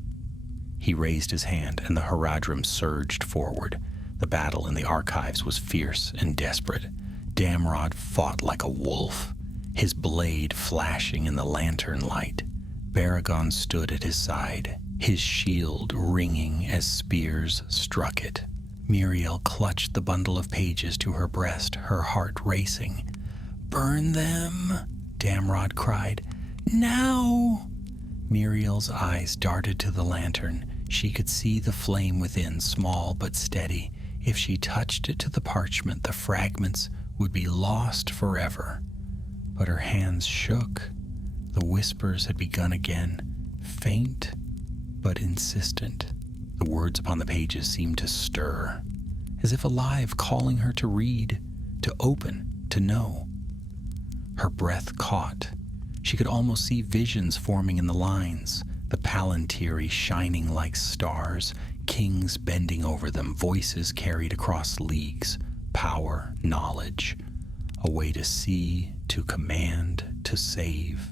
He raised his hand, and the Haradrim surged forward. The battle in the archives was fierce and desperate. Damrod fought like a wolf, his blade flashing in the lantern light. Baragon stood at his side, his shield ringing as spears struck it. Muriel clutched the bundle of pages to her breast, her heart racing. Burn them, Damrod cried. Now! Muriel's eyes darted to the lantern. She could see the flame within, small but steady. If she touched it to the parchment, the fragments would be lost forever. But her hands shook. The whispers had begun again, faint but insistent. The words upon the pages seemed to stir, as if alive, calling her to read, to open, to know. Her breath caught. She could almost see visions forming in the lines, the Palantiri shining like stars, kings bending over them, voices carried across leagues, power, knowledge, a way to see, to command, to save.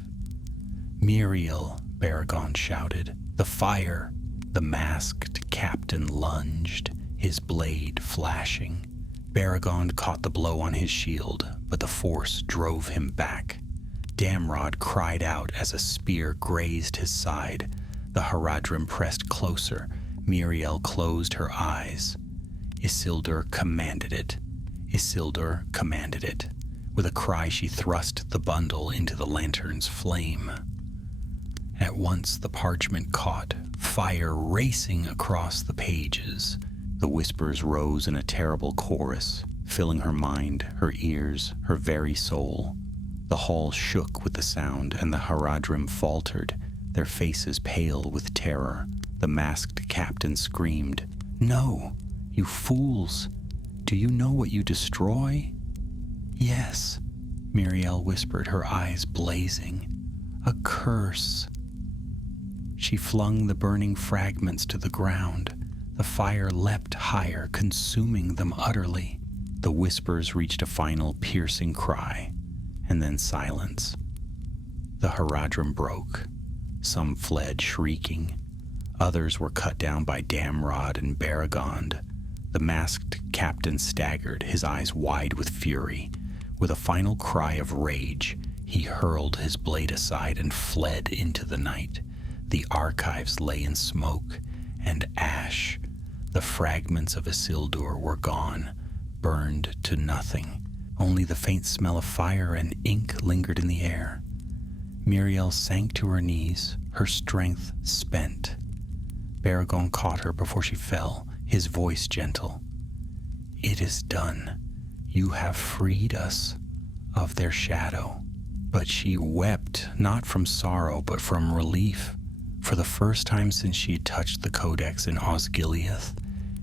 Muriel, Baragon shouted. The fire. The masked captain lunged, his blade flashing. Baragon caught the blow on his shield, but the force drove him back. Damrod cried out as a spear grazed his side. The Haradrim pressed closer. Miriel closed her eyes. Isildur commanded it. Isildur commanded it. With a cry, she thrust the bundle into the lantern's flame. At once the parchment caught, fire racing across the pages. The whispers rose in a terrible chorus, filling her mind, her ears, her very soul. The hall shook with the sound, and the Haradrim faltered, their faces pale with terror. The masked captain screamed, "No, you fools! Do you know what you destroy?" "Yes," Miriel whispered, her eyes blazing. "A curse." She flung the burning fragments to the ground. The fire leapt higher, consuming them utterly. The whispers reached a final piercing cry, and then silence. The Haradrim broke. Some fled shrieking. Others were cut down by Damrod and Baragond. The masked captain staggered, his eyes wide with fury. With a final cry of rage, he hurled his blade aside and fled into the night. The archives lay in smoke and ash. The fragments of Isildur were gone, burned to nothing. Only the faint smell of fire and ink lingered in the air. Miriel sank to her knees, her strength spent. Baragond caught her before she fell, his voice gentle. "It is done. You have freed us of their shadow." But she wept, not from sorrow, but from relief. For the first time since she had touched the codex in Osgiliath,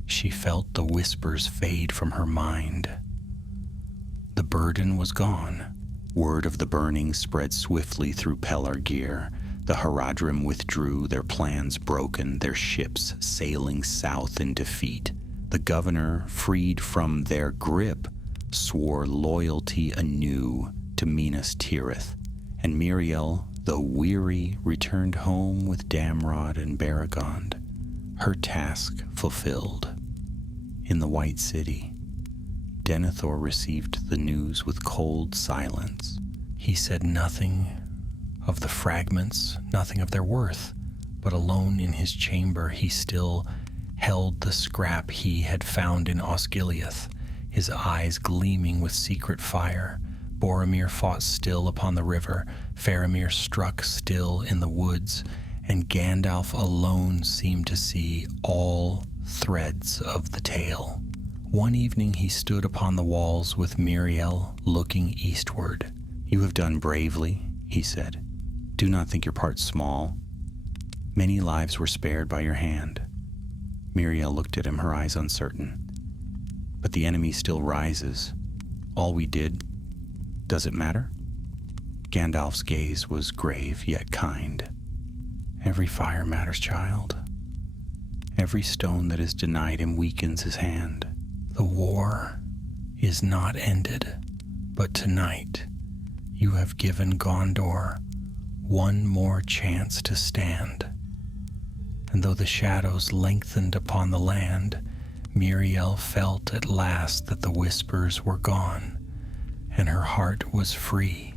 she felt the whispers fade from her mind. The burden was gone. Word of the burning spread swiftly through Pelargir. The Haradrim withdrew, their plans broken, their ships sailing south in defeat. The governor, freed from their grip, swore loyalty anew to Minas Tirith, and Miriel, though weary, returned home with Damrod and Baragond, her task fulfilled. In the White City, Denethor received the news with cold silence. He said nothing of the fragments, nothing of their worth, but alone in his chamber he still held the scrap he had found in Osgiliath, his eyes gleaming with secret fire. Boromir fought still upon the river, Faramir struck still in the woods, and Gandalf alone seemed to see all threads of the tale. One evening he stood upon the walls with Miriel, looking eastward. "You have done bravely," he said. "Do not think your part small. Many lives were spared by your hand." Miriel looked at him, her eyes uncertain. "But the enemy still rises. All we did, does it matter?" Gandalf's gaze was grave yet kind. "Every fire matters, child. Every stone that is denied him weakens his hand. The war is not ended, but tonight you have given Gondor one more chance to stand." And though the shadows lengthened upon the land, Miriel felt at last that the whispers were gone, and her heart was free.